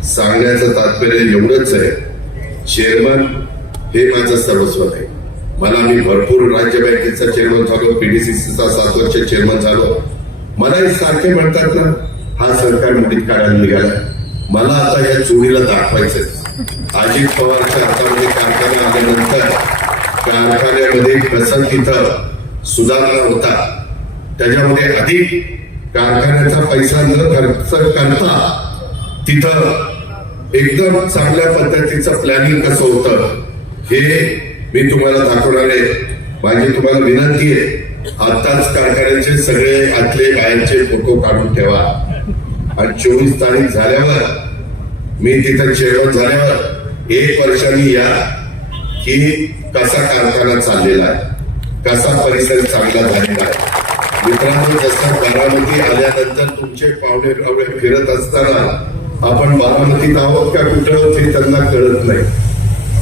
सांगण्याचं तात्पर्य एवढंच आहे, चेअरमन हे माझं सर्वस्व आहे. मी भरपूर राज्य बँकेचा चेअरमन झालो, पीडीसीसीचा 7 वर्ष चेअरमन झालो. मला हे सारखे म्हणतात ना, हा सरकार मोडीत काढायला निघाला. मला आता या चोरीला दाखवायचं. अजित पवारच्या हातामध्ये कारखाना आल्यानंतर कारखान्यामध्ये कसं तिथं सुधारणा होता, त्याच्यामध्ये अधिक कारखान्याचा पैसा न खर्च करता तिथं एकदम चांगल्या पद्धतीचं प्लॅनिंग कसं होतं हे मी तुम्हाला दाखवणार आहे. माझी तुम्हाला विनंती आहे, आताच कारखान्याचे सगळे आतले बाहेरचे फोटो काढून ठेवा आणि 24 तारीख झाल्यावर, मी तिथं चेअरमन झाल्यावर 1 वर्षांनी या की कसा कारखाना चाललेला आहे, कसा परिसर चांगला झालेला आहे. मित्रांनो, जसं बारामती आल्यानंतर तुमचे पाहुणे रावळे फिरत असताना आपण बारामतीत आहोत का कुठं ते त्यांना कळत नाही.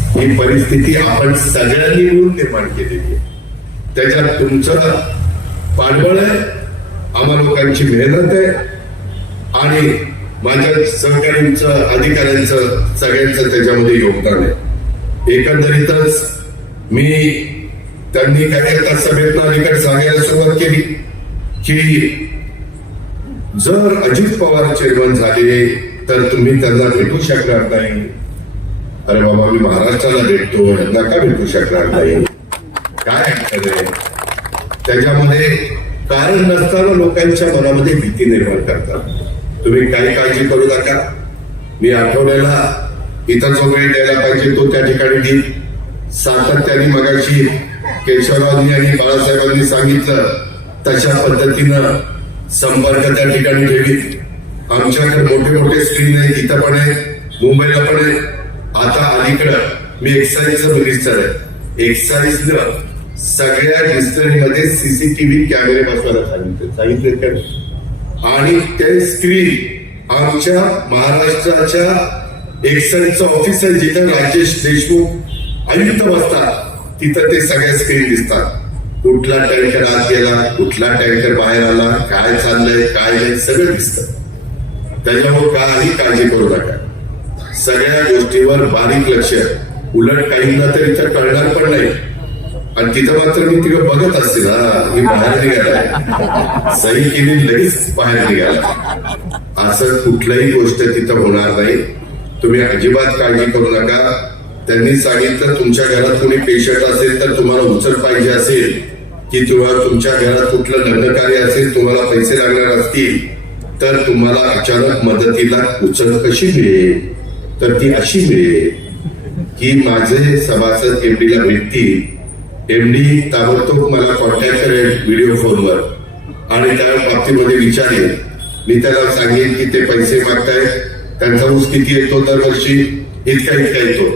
ही परिस्थिती आपण सगळ्यांनी मिळून निर्माण केलेली आहे. त्याच्यात तुमचं पाठबळ आहे, आम्हा लोकांची मेहनत आहे आणि माझ्या सहकार्यांचं, अधिकाऱ्यांचं, सगळ्यांचं त्याच्यामध्ये योगदान आहे. एकंदरीतच मी त्यांनी काही आता सभेत अलीकडे सांगायला सुरुवात केली की जर अजित पवार चेअरमन झाले तर तुम्ही त्यांना भेटू शकणार नाही. अरे बाबा, मी महाराष्ट्राला भेटतो, यांना का भेटू शकणार नाही? काय आहे त्याच्यामध्ये? कारण नसताना लोकांच्या मनामध्ये भीती निर्माण करतात. तुम्ही काही काळजी करू नका. मी आठवड्याला इथं जो वेळ द्यायला पाहिजे तो त्या ठिकाणी देईल. सातत्याने मगाशी केशवरावांनी आणि बाळासाहेबांनी सांगितलं तशा पद्धतीनं संपर्क त्या ठिकाणी ठेवी. आमच्याकडे मोठे मोठे स्क्रीन आहे, इथं पण आहे, मुंबईला पण आहे. आता अलीकडं मी एक्साईजचं मिनिस्टर आहे. एक्साईजनं सगळ्या डिस्टरीमध्ये सीसीटीव्ही कॅमेरे बसवायला सांगितले का? आणि ते स्क्रीन आमच्या महाराष्ट्राच्या एक्साईजचं ऑफिस आहे, जिथं राजेश देशमुख आयुक्त बसतात, तिथं ते सगळ्या स्क्रीन दिसतात. कुठला टँकर आत गेला, कुठला टँकर बाहेर आला, काय चाललंय काय नाही सगळं दिसतं. त्याच्यामुळे काही काळजी करू नका. सगळ्या गोष्टीवर बारीक लक्ष. उलट काहींना तर इथं कळणार पण नाही आणि तिथं मात्र मी तिकडे बघत असते ना, मी बाहेर निघाला, सही केली लगेच बाहेर निघाला. असं कुठल्याही गोष्ट तिथं होणार नाही. तुम्ही अजिबात काळजी करू नका. त्यांनी सांगितलं तुमच्या घरात कोणी पेशंट असेल तर तुम्हाला उचल पाहिजे असेल की तुम्हाला तुमच्या घरात कुठलं लग्न कार्य असेल, तुम्हाला पैसे लागणार असतील तर तुम्हाला अचानक मदतीला उचल कशी मिळेल? तर ती अशी मिळेल की माझे सभासद एमडीला भेटतील, एमडी ताबडतोब मला कॉन्टॅक्ट करेल व्हिडिओ फोनवर आणि त्या बाबतीमध्ये विचारेल. मी त्याला सांगेन की ते पैसे मागतायत, त्यांचा ऊस किती येतो दरवर्षी, इतका येतो,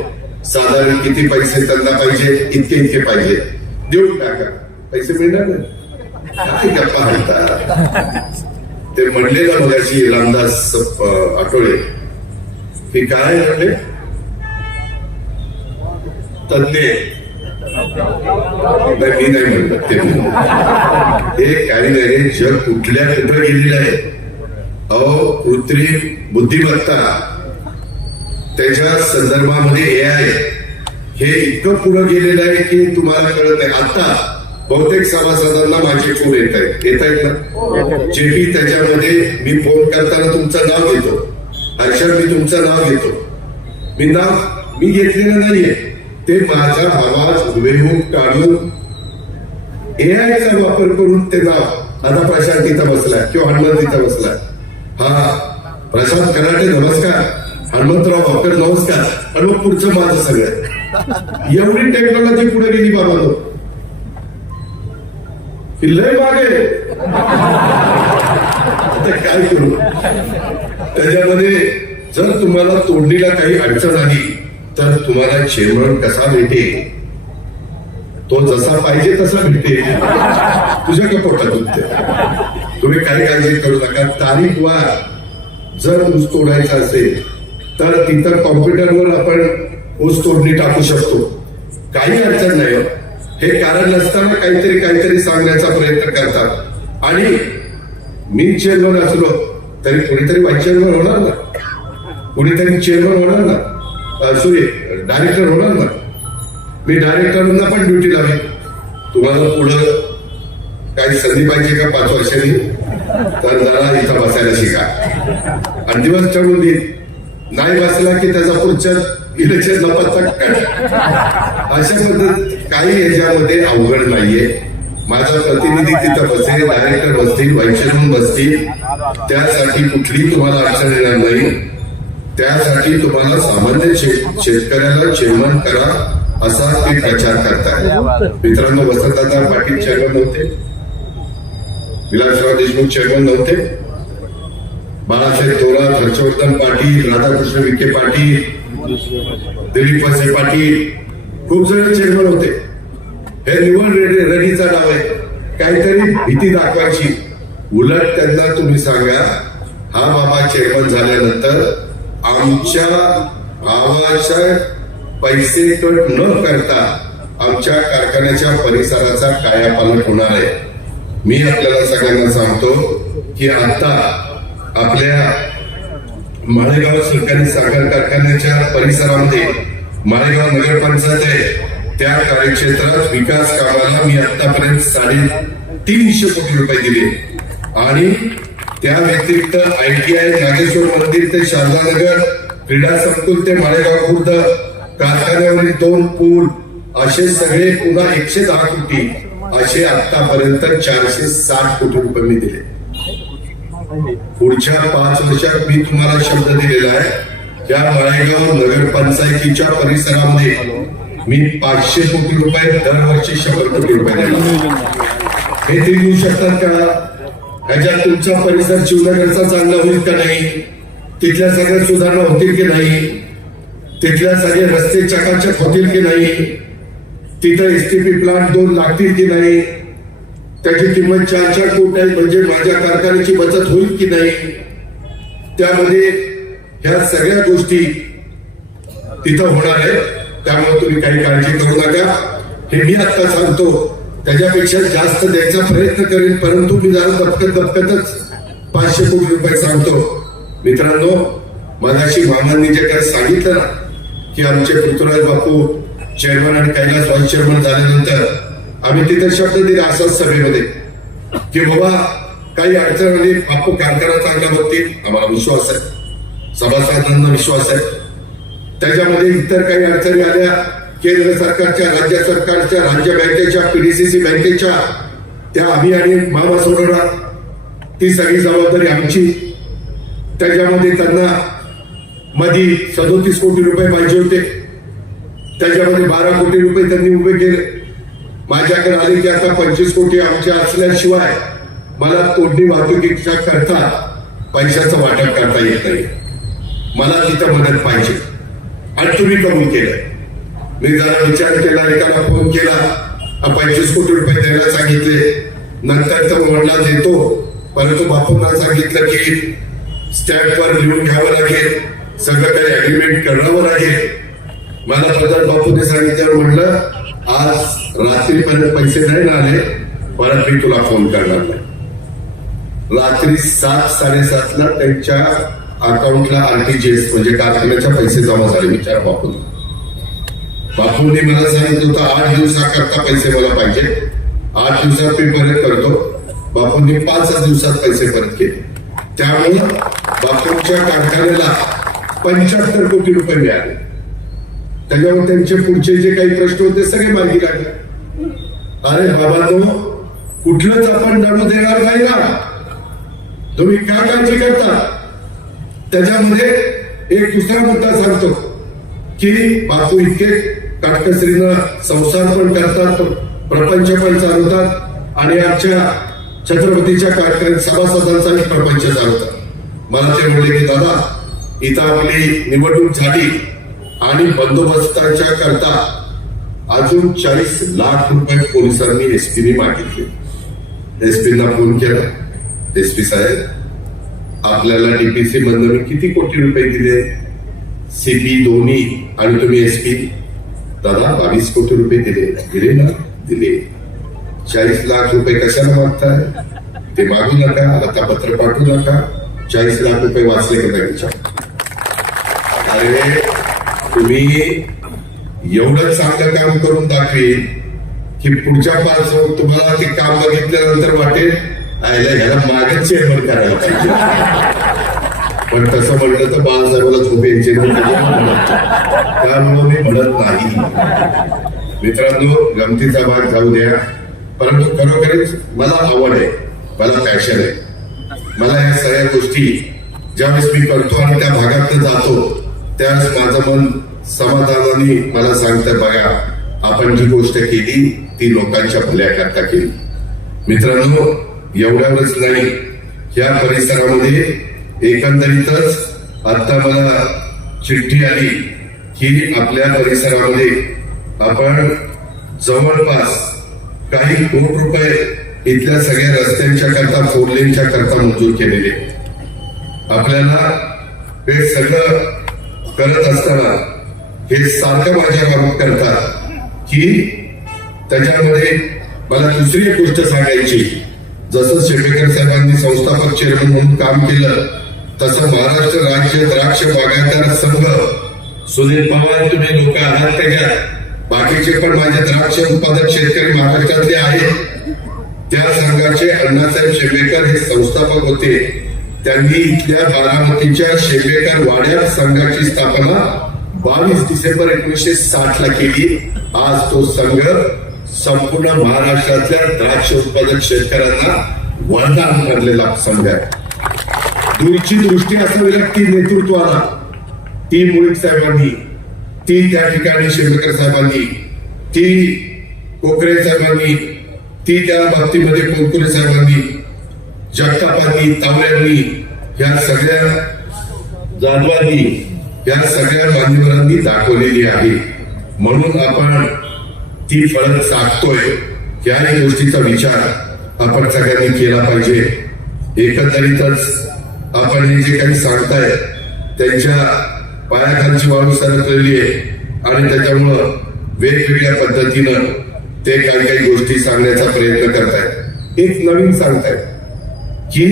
साधारण किती पैसे त्यांना पाहिजे, इतके पाहिजे, देऊन टाका, पैसे मिळणार नाही. गप्पा हाणतात. ते म्हणले ना मगाशी रामदास आठवले की काय म्हणले, तज्ञ मी नाही म्हणलं, ते काही नाही. जग कुठल्या कुठं गेलेलं आहे. अहो, कृत्रिम बुद्धिमत्ता, त्याच्या संदर्भामध्ये एआय हे इतकं पुढे गेलेलं आहे की तुम्हाला कळत नाही. आता बहुतेक सभासदांना माझे फोन येत आहेत ना, जेपी त्याच्यामध्ये मी फोन करताना तुमचं नाव घेतो, हर्षद मी तुमचं नाव घेतो, मी घेतलेलं नाहीये, ते माझा आवाज हुबेहूब काढून एआयचा वापर करून ते नाव आता प्रशांत तिथं बसलाय किंवा हनुमंत तिथं बसलाय. हा प्रशांत कराटे नमस्कार, हनुमंतराव भाकर नमस्कार, आणि मग पुढचं माझं सगळं. एवढी टेक्नॉलॉजी पुढे गेली बाबा ही लय मागे. आता काय करू. त्याच्यामध्ये जर तुम्हाला तोडणीला काही अडचण आली तर तुम्हाला चेअरमन कसा भेटेल, तो जसा पाहिजे तसा भेटेल. तुझ्या का पोटात दुखते. तुम्ही काही काळजी करू नका. तारीख वार जर ऊस तोडायचा असेल तर तिथं कॉम्प्युटरवर आपण ऊस तोडणी टाकू शकतो. काही अडचण नाही. हे कारण नसताना काहीतरी सांगण्याचा प्रयत्न करतात. आणि मी चेअरमन असलो तरी कुणीतरी व्हाईस चेअरमन होणार ना, कुणीतरी चेअरमन होणार ना, सॉरी डायरेक्टर होणार ना. मी डायरेक्टरांना पण ड्युटी लावेल. तुम्हाला पुढं काही संधी पाहिजे का 5 वर्षांनी, तर जरा इथं बसायला शिका आणि दिवस ठरवून देईल. नाही बसला की त्याचा पुढच्या इलेक्शनला पत्ता काढ. अशा पद्धत काही याच्यामध्ये अवघड नाहीये. माझा प्रतिनिधी तिथं बसेल, डायरेक्टर बसतील, व्हाईस चेअरमन बसतील. त्यासाठी कुठलीही तुम्हाला अडचण येणार नाही. त्यासाठी तुम्हाला सामान्य शेतकऱ्याला चेअरमन करा असा ते प्रचार करताय. मित्रांनो, वसंतदादा पाटील चेअरमन नव्हते, विलासराव देशमुख चेअरमन नव्हते, बाळासाहेब थोरात, हर्षवर्धन पाटील, राधाकृष्ण विखे पाटील, दिलीप वळसे पाटील, खूप जण चेअरमन होते. हे निवड रेडीचा डाव आहे. काहीतरी भीती दाखवायची. उलट त्यांना तुम्ही सांगा, हा बाबा चेअरमन झाल्यानंतर आमच्या भावाच्या पैसे कट न करता आमच्या कारखान्याच्या परिसराचा कायापालट होणार आहे. मी आपल्याला सगळ्यांना सांगतो की आता आपल्या माळेगाव सहकारी साखर कारखान्याच्या परिसरामध्ये माळेगाव नगरपंचायत आहे. त्या कार्यक्षेत्रात विकास कामाला मी आतापर्यंत 350 कोटी रुपये दिले. आणि त्या व्यतिरिक्त ITI, नागेश्वर मंदिर ते शारदानगर, क्रीडा संकुल ते माळेगाव खुर्द, कारखान्यावरील 2 पूल, असे सगळे पुन्हा 110 कोटी, असे आतापर्यंत 460 कोटी रुपये मी दिले. पुढच्या 5 वर्षात मी तुम्हाला शब्द दिलेला आहे, त्या माळेगाव नगरपंचायतीच्या परिसरामध्ये मी 500 कोटी रुपये दरवर्षी 100 कोटी रुपये देणार. हे ते घेऊ शकतात का? ह्याच्यात तुमचा परिसर शिवनगरचा चांगला होईल का नाही, तिथल्या सगळ्या सुधारणा होतील की नाही, तिथल्या सगळे रस्ते चकाचक होतील की नाही, तिथं STP प्लांट 2 लागतील की नाही, त्याची किंमत 4 कोटी आहे, म्हणजे माझ्या कारखान्याची बचत होईल की नाही. त्यामध्ये ह्या सगळ्या गोष्टी तिथं होणार आहे. त्यामुळे तुम्ही काही काळजी करू नका. हे मी आता सांगतो, त्याच्यापेक्षा जास्त द्यायचा प्रयत्न करेन, परंतु मी जरा दबकतच 500 कोटी रुपये सांगतो. मित्रांनो, मगाशी मामांनी जे काही सांगितलं ना की आमचे पृथ्वीराज बापू चेअरमन आणि कैलास व्हाईस चेअरमन झाल्यानंतर आम्ही तिथे शब्द दिला असाच सभेमध्ये की बाबा काही अडचण आली, बापू कारखाना चांगला बघतील. आम्हाला विश्वास आहे, सभासदांना विश्वास आहे. त्याच्यामध्ये इतर काही अडचणी आल्या, केंद्र सरकारच्या, राज्य सरकारच्या, राज्य बँकेच्या, PDCC बँकेच्या, त्या आम्ही आणि मामा सोडवणार. ती सगळी जबाबदारी आमची. त्याच्यामध्ये त्यांना मध्ये 37 कोटी रुपये पाहिजे होते. त्याच्यामध्ये 12 कोटी रुपये त्यांनी उभे केले. माझ्याकडे आले की आता 25 कोटी आमच्या असल्याशिवाय मला तोडणी वाहतुकीच्या करता पैशाचं वाटप करता येत नाही. मला तिथं मदत पाहिजे आणि तुम्ही कबूल केलं. मी जरा विचार केला, एकाला फोन केला, 25 कोटी रुपये द्यायला सांगितले. नंतर तर म्हणला देतो, परंतु बापूंना सांगितलं की स्टॅम्पवर लिहून घ्यावं लागेल, सगळं काही अग्रीमेंट करावं लागेल. मला प्रधान बापूने सांगितल्यावर म्हणलं आज रात्रीपर्यंत पैसे नाही ना आले, परत मी तुला फोन करणार नाही. रात्री 7-7:30 त्यांच्या अकाउंटला RTGS म्हणजे कारखान्याच्या पैसे जमा झाले. विचार बापूंना. बापूंनी मला सांगितलं होतं 8 दिवसाकरता पैसे मला पाहिजे, 8 दिवसात मी परत करतो. बापूंनी 5 दिवसात पैसे परत केले. त्यामुळे बापूंच्या कारखान्याला 75 कोटी रुपये मिळाले. त्याच्यावर त्यांचे पुढचे जे काही प्रश्न होते सगळे मार्गी लागले. अरे बाबांनो, कुठलंच आपण जाणू देणार नाही ना. तुम्ही काय काळजी करता? त्याच्यामध्ये एक दुसरा मुद्दा सांगतो की बापू इतके काटकसरीनं संसार पण करतात, प्रपंच पण चालवतात आणि आमच्या छत्रपतीच्या कार्यक्रम सभासदांचाही प्रपंच चालवतात. मला ते म्हणले की दादा, इथं आपली निवडणूक झाली आणि बंदोबस्ताच्या करता अजून 40 लाख रुपये पोलिसांनी एसपीने मागितले. एसपीना फोन केला, एसपी साहेब आपल्याला डीपीसी मधून किती कोटी रुपये दिले? सीपी दोन्ही आणि तुम्ही एसपी. दादा 22 कोटी रुपये दिले ना? दिले. 40 लाख रुपये कशाला मागताय? ते मागू नका, आता पत्र पाठवू नका. 40 लाख रुपये वाचले का त्याच्या? अरे तुम्ही एवढं चांगलं काम करून दाखवेल की पुढच्या 5 तुम्हाला ते काम बघितल्यानंतर वाटेल आयला ह्याला मागच चेअरमन करायला पाहिजे. पण तसं म्हटलं तर बाळासाहेबाला झोप यायची त्यामुळे मी म्हणत नाही. मित्रांनो, गमतीचा भाग जाऊ द्या, परंतु खरोखरच मला आवड आहे, मला पॅशन आहे. मला या सगळ्या गोष्टी ज्यावेळेस मी करतो आणि त्या भागात जातो त्यावेळेस माझं मन समाधानाने मला सांगतं, बघा आपण जी गोष्ट केली ती लोकांच्या भल्याकरता केली. मित्रांनो, एवढ्यावरच नाही, या परिसरामध्ये एकंदरीतच आता मला चिठ्ठी आली की आपल्या परिसरामध्ये आपण जवळपास काही कोटी रुपये इथल्या सगळ्या रस्त्यांच्या करता, 4 लेनच्या करता मंजूर केलेले. आपल्याला हे सगळं करत असताना हे सारखं माझ्या बाबत करतात की त्याच्यामध्ये मला दुसरी एक गोष्ट सांगायची. जसं शेपेकर साहेबांनी संस्थापक चेअरमन म्हणून काम केलं, तसं महाराष्ट्र राज्य द्राक्ष बागायतदार संघ, सुनील पवार तुम्ही लोक आहात त्याच्यात, बाकीचे पण माझे द्राक्ष उत्पादक शेतकरी महाराष्ट्रातले आहेत. त्या संघाचे अण्णासाहेब शेपेकर हे संस्थापक होते. त्यांनी इथल्या बारामतीच्या शेपेकर वाड्यात संघाची स्थापना 22 डिसेंबर 1960 ला केली. आज तो संघ संपूर्ण महाराष्ट्रातल्या द्राक्ष उत्पादक शेतकऱ्यांना वरदान ठरलेला संघ आहे. दूरची दृष्टी असावी लागती नेतृत्वाला. ती मुळीक साहेबांनी, ती त्या ठिकाणी शेपेकर साहेबांनी, ती कोकरे साहेबांनी, ती त्या बाबतीमध्ये कोलकुरे साहेबांनी, जगतापांनी, तावड्यांनी, या सगळ्या जाधवांनी, या सगळ्या मान्यवरांनी दाखवलेली आहे. म्हणून आपण ती फळं चाकतोय. याही गोष्टीचा विचार आपण सगळ्यांनी केला पाहिजे. एकंदरीतच आपण हे जे काही सांगताय त्यांच्या पायाखालची वाळू सरकलेली आहे आणि त्याच्यामुळं वेगवेगळ्या पद्धतीनं ते काही काही गोष्टी सांगण्याचा प्रयत्न करतायत. एक नवीन सांगतायत की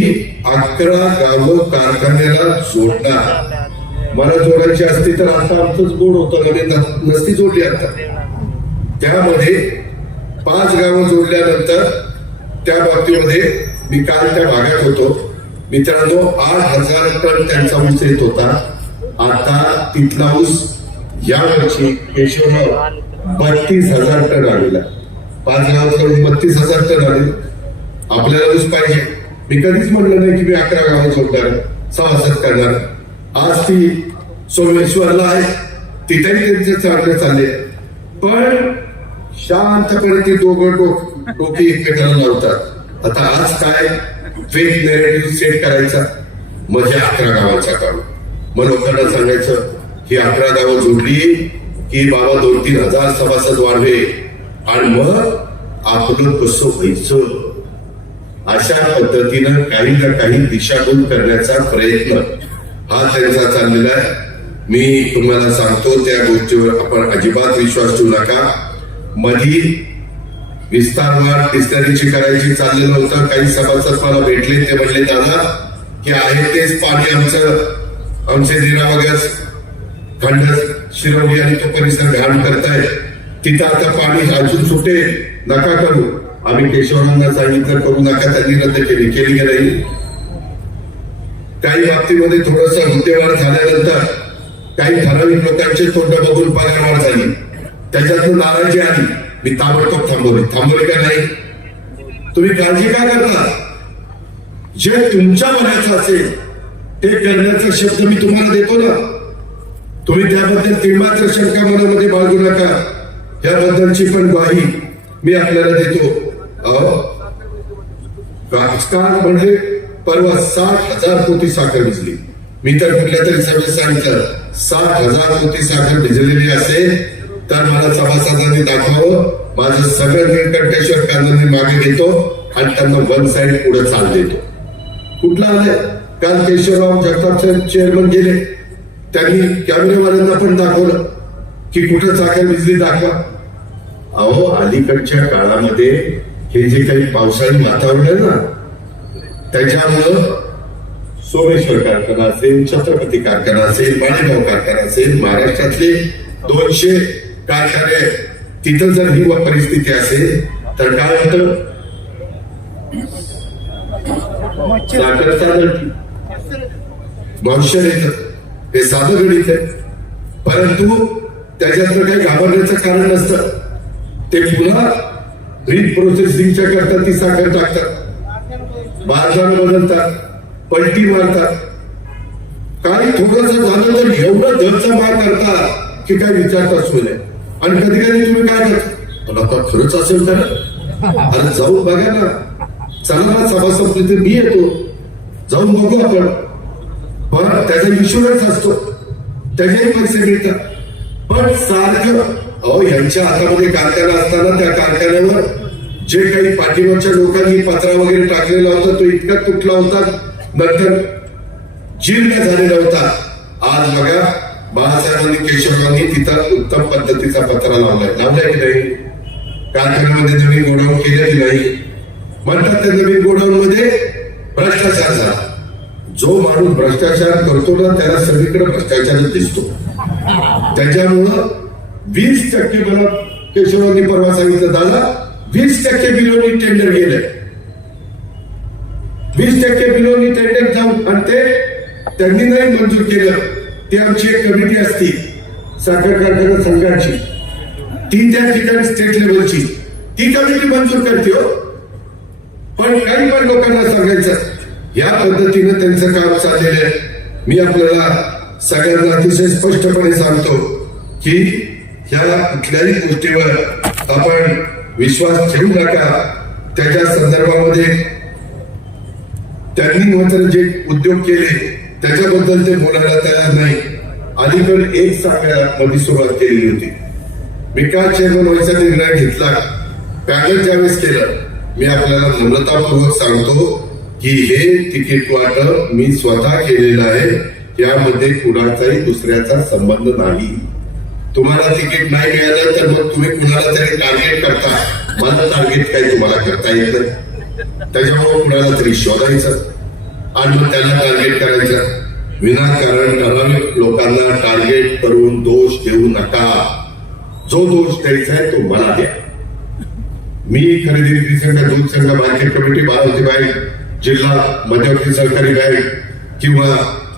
11 गावं कारखान्याला जोडणार. मला जोडायची असती तर आता आमचंच गोड होतं, नसती जोडली. आता त्यामध्ये 5 गावं जोडल्यानंतर त्या बाबतीमध्ये मी काल त्या भागात होतो. मित्रांनो, 8,000 टन त्यांचा ऊस येत होता. आता तिथला ऊस यावर्षी केशवराव 32,000 टन आलेला. 5 गावात 32,000 टन आले. आपल्याला ऊस पाहिजे. मी कधीच म्हणलं नाही की मी 11 गावं जोडणार, सभासद करणार. आज ती सोमेश्वरला आहे, तिथेही त्यांचे चांगले चालले. पण शांतपणे ते दोघं डोकी एकमेकांना लावतात. आता आज काय फेक नेरेटिव्ह सेट करायचा, म्हणजे 11 गावाचा काम. मग लोकांना सांगायचं की 11 गावं जोडली की बाबा 2-3 हजार सभासद वाढवे आणि मग आपलं कसं व्हायचं. अशा पद्धतीनं काही ना काही दिशाभूल करण्याचा प्रयत्न हा त्यांचा चाललेला आहे. मी तुम्हाला सांगतो, त्या गोष्टीवर आपण अजिबात विश्वास ठेवू नका. मधी विस्तारवाद डिस्टरीची करायची चाललेलं होतं. काही सभासद मला भेटले, ते म्हणले दादा की आहे तेच पाणी आमचे दिरावगस खंडस शिरवली आणि तो परिसर घाण करताय. तिथं आता पाणी अजून सुटे नका करू. आम्ही केशवरावांना सांगितलं करू नका, त्यांनी रद्द केली की नाही. काही बाबतीमध्ये थोडस हुद्देवाढ झाल्यानंतर काही ठराविक लोकांचे तोंड बघून पगारवाढ झाली, त्याच्यातून नाराजी आली. मी ताबडतोब थांबवली का नाही? तुम्ही काळजी का करता? जे तुमच्या मनाचं असेल ते करण्याचा शब्द मी तुम्हाला देतो ना. तुम्ही त्याबद्दल तीमात्र शंका मनामध्ये बाळगू नका. याबद्दलची पण ग्वाही मी आपल्याला देतो. राजकारण म्हणजे परवा 60,000 कोटी साखर भिजली. मी तर कुठल्या तरी सभेत सांगितलं 60,000 कोटी साखर भिजलेली असेल तर मला सभासदांनी दाखवावं. माझं सगळं निळकंठेश्वर कांदा मागे घेतो आणि त्यांना वन साइड पुढे चाल देतो. कुठला आलाय? काल केशवराव जगताप चेअरमन गेले, त्यांनी कॅमेरेवाल्यांना पण दाखवलं की कुठं साखर भिजली दाखवा. अहो, अलीकडच्या काळामध्ये हे जे काही पावसाळी वातावरण आहे ना, त्याच्यामुळं सोमेश्वर कारखाना असेल, छत्रपती कारखाना असेल, माळेगाव कारखाना असेल, महाराष्ट्रातले 200 कारखाने, तिथं जर ही परिस्थिती असेल तर काय होतं? साखर साधं मॉइश्चर येतं, हे साधं गणित आहे. परंतु त्याच्यातलं काही घाबरण्याचं कारण नसतं. ते पुन्हा रिप्रोसेसिंगच्या करता ती साखर टाकतात, बाजार बदलतात, पलटी मारतात. काही थोडस झालं तर एवढं धडचा करतात की काय विचारता सोय नाही. आणि कधी कधी तुम्ही काय करता, आता खरंच असेल तर अरे जाऊन बघा ना, चला ना सभा संपली तर मी येतो, जाऊन बघू आपण. पण त्याचा इन्शुरन्स असतो, त्याचेही पैसे मिळतात. पण सारखं अहो, यांच्या हातामध्ये कारखाना असताना त्या कारखान्यावर जे काही पाठीमागच्या लोकांनी पत्रा वगैरे टाकलेला होता तो इतका तुटला होता, नंतर जीर्ण झालेला होता. आज बघा, बाळासाहेबांनी केशवरावांनी तिथं उत्तम पद्धतीचा पत्रा लावलाय की नाही? कारखान्यामध्ये नवीन गोडाऊन केले की नाही? म्हणतात त्या नवीन गोडाऊन मध्ये भ्रष्टाचार झाला. जो माणूस भ्रष्टाचार करतो ना त्याला सगळीकडे भ्रष्टाचारच दिसतो. त्याच्यामुळं 20% मला केशवरावांनी परवा सांगितलं, दादा 20% बिलोनी टेंडर गेलंय. 20% बिलोनी टेंडर जाऊन आणि ते त्यांनी नाही मंजूर केलं. ती आमची एक कमिटी असती साखर कारखाना संघाची, ती त्या ठिकाणी स्टेट लेवलची, ती कमिटी मंजूर करते हो. पण काही पण लोकांना सांगायचं, या पद्धतीने त्यांचं काम चाललेलं आहे. मी आपल्याला सगळ्यांना अतिशय स्पष्टपणे सांगतो की ह्या कुठल्याही गोष्टीवर आपण विश्वास ठेवू नका. त्याच्या संदर्भामध्ये त्यांनी मात्र जे उद्योग केले त्याच्याबद्दल ते बोलायला तयार नाही. अलीकडे एक सांगायला मध्ये सुरुवात केलेली होती. मी का चेअरमन व्हायचा निर्णय घेतला, पॅनल ज्यावेळेस केलं, मी आपल्याला नम्रतापूर्वक सांगतो की हे तिकीट वाटप मी स्वतः केलेलं आहे. यामध्ये कुणाचाही दुसऱ्याचा संबंध नाही. तुम्हाला तिकीट नाही मिळालं तर मग तुम्ही कुणाला तरी टार्गेट करता. मला टार्गेट काही तुम्हाला करता येत नाही. त्याच्यामुळे कुणाला तरी शोधायचं आणि मग त्याला टार्गेट करायचं. विनाकारण ठराविक लोकांना टार्गेट करून दोष देऊ नका. जो दोष द्यायचा आहे तो मला द्या. मी खरेदी विक्री संघ, दूध संघ, मार्केट कमिटी, बारामती बँक, जिल्हा मध्यवर्ती सहकारी बँक किंवा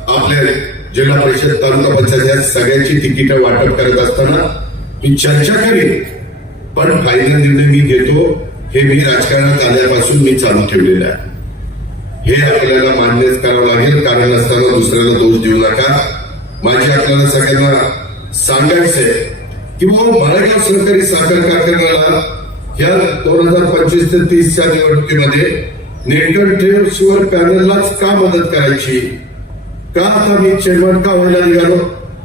आपल्या जिल्हा परिषद, तालुका पंचायत या सगळ्यांची तिकीट वाटप करत असताना मी चर्चा करीन. पण फायनल निर्णय मी घेतो हे मी राजकारणात आल्यापासून मी चालू ठेवलेलं आहे. हे आपल्याला मान्यच करावं लागेल. कारण असताना दुसऱ्याला दोष देऊ नका. माझी आपल्याला सगळ्यांना सांगायचंय की बाबा माळेगाव सहकारी साखर कारखान्याला या 2025 ते 30च्या निवडणुकीमध्ये निळकंठेश्वर पॅनललाच का मदत करायची? का आता मी चेअरमन का व्हायला निघालो?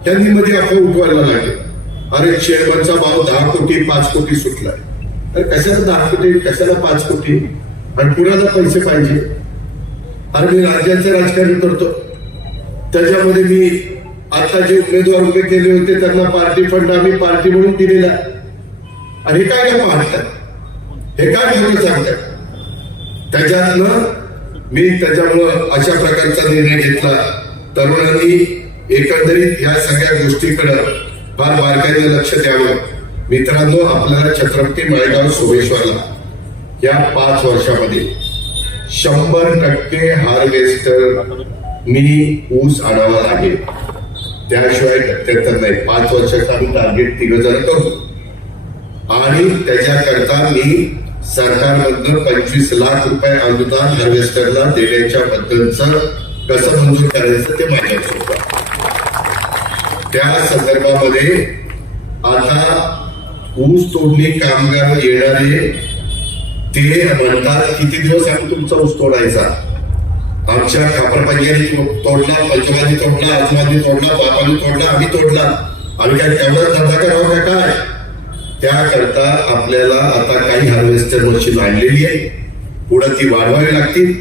त्यांनी मध्ये अफवा उठवायला लागले. अरे चेअरमनचा भाव 10 कोटी 5 कोटी सुटलाय. अरे कशाला 10 कोटी, कशाला 5 कोटी? आणि कुणाला पैसे पाहिजे? अरे मी राज्याचं राजकारण करतो, त्याच्यामध्ये मी आता जे उमेदवार उभे केले होते त्यांना पार्टी फंड आम्ही पार्टी म्हणून दिलेला. आणि हे काय पाहतात, हे काय खरं सांगतात? त्याच्यातनं मी त्याच्यामुळं अशा प्रकारचा निर्णय घेतला. तरुणांनी एकंदरीत या सगळ्या गोष्टीकडे फार बारकाईने लक्ष द्यावं. मित्रांनो, आपल्याला छत्रपती माळेगाव सोमेश्वरला या 5 वर्षामध्ये 100% हार्वेस्टर मी ऊस आणावा लागेल. त्याशिवाय गत्यंतर नाही. 5 वर्षाचा आम्ही टार्गेट 3 जण करतो आणि त्याच्याकरता मी सरकारमधनं 25 लाख रुपये अनुदान हार्वेस्टरला देण्याच्या बद्दलचं कसं मंजूर करायचं ते माझ्यावर होतं. त्या संदर्भामध्ये आता ऊस तोडणी कामगार येणारे ते म्हणतात किती दिवस आम्ही तुमचा ऊस तोडायचा. आमच्या खापरपंजानी तोडला, पंचवादी तोडला, आजमानी तोडला, बापानी तोडला, आम्ही तोडला, आम्ही काय तेवढा धंदा करावा का काय. त्याकरता आपल्याला आता काही हार्वेस्टर मशीन आणलेली आहे, पुढे ती वाढवावी लागतील.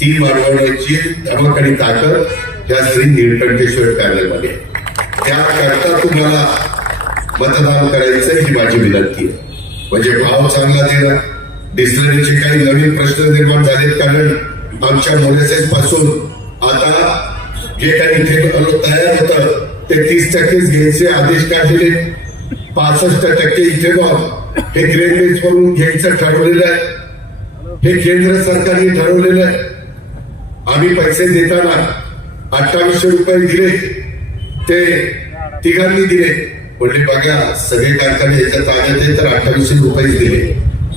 ती वाढवण्याची धमक आणि ताकद ह्या श्री नीलकंठेश्वर पॅनलमध्ये. त्याकरता तुम्हाला मतदान करायचं ही माझी विनंती आहे. म्हणजे भाव चांगला देणं, डिस्टलरीचे काही नवीन प्रश्न निर्माण झालेत, कारण आमच्या मोलेसेस पासून आता जे काही इथे तयार होतं ते 30% घ्यायचे आदेश काढलेले, 65% इथेनॉल हे ग्रेन करून घ्यायचं ठरवलेलं आहे. हे केंद्र सरकारने ठरवलेलं आहे. आम्ही पैसे देताना 2800 रुपये दिले, ते तिघांनी दिले. म्हणजे बघा सगळे कारखाने याच्यात आले ते तर 2800 रुपये दिले.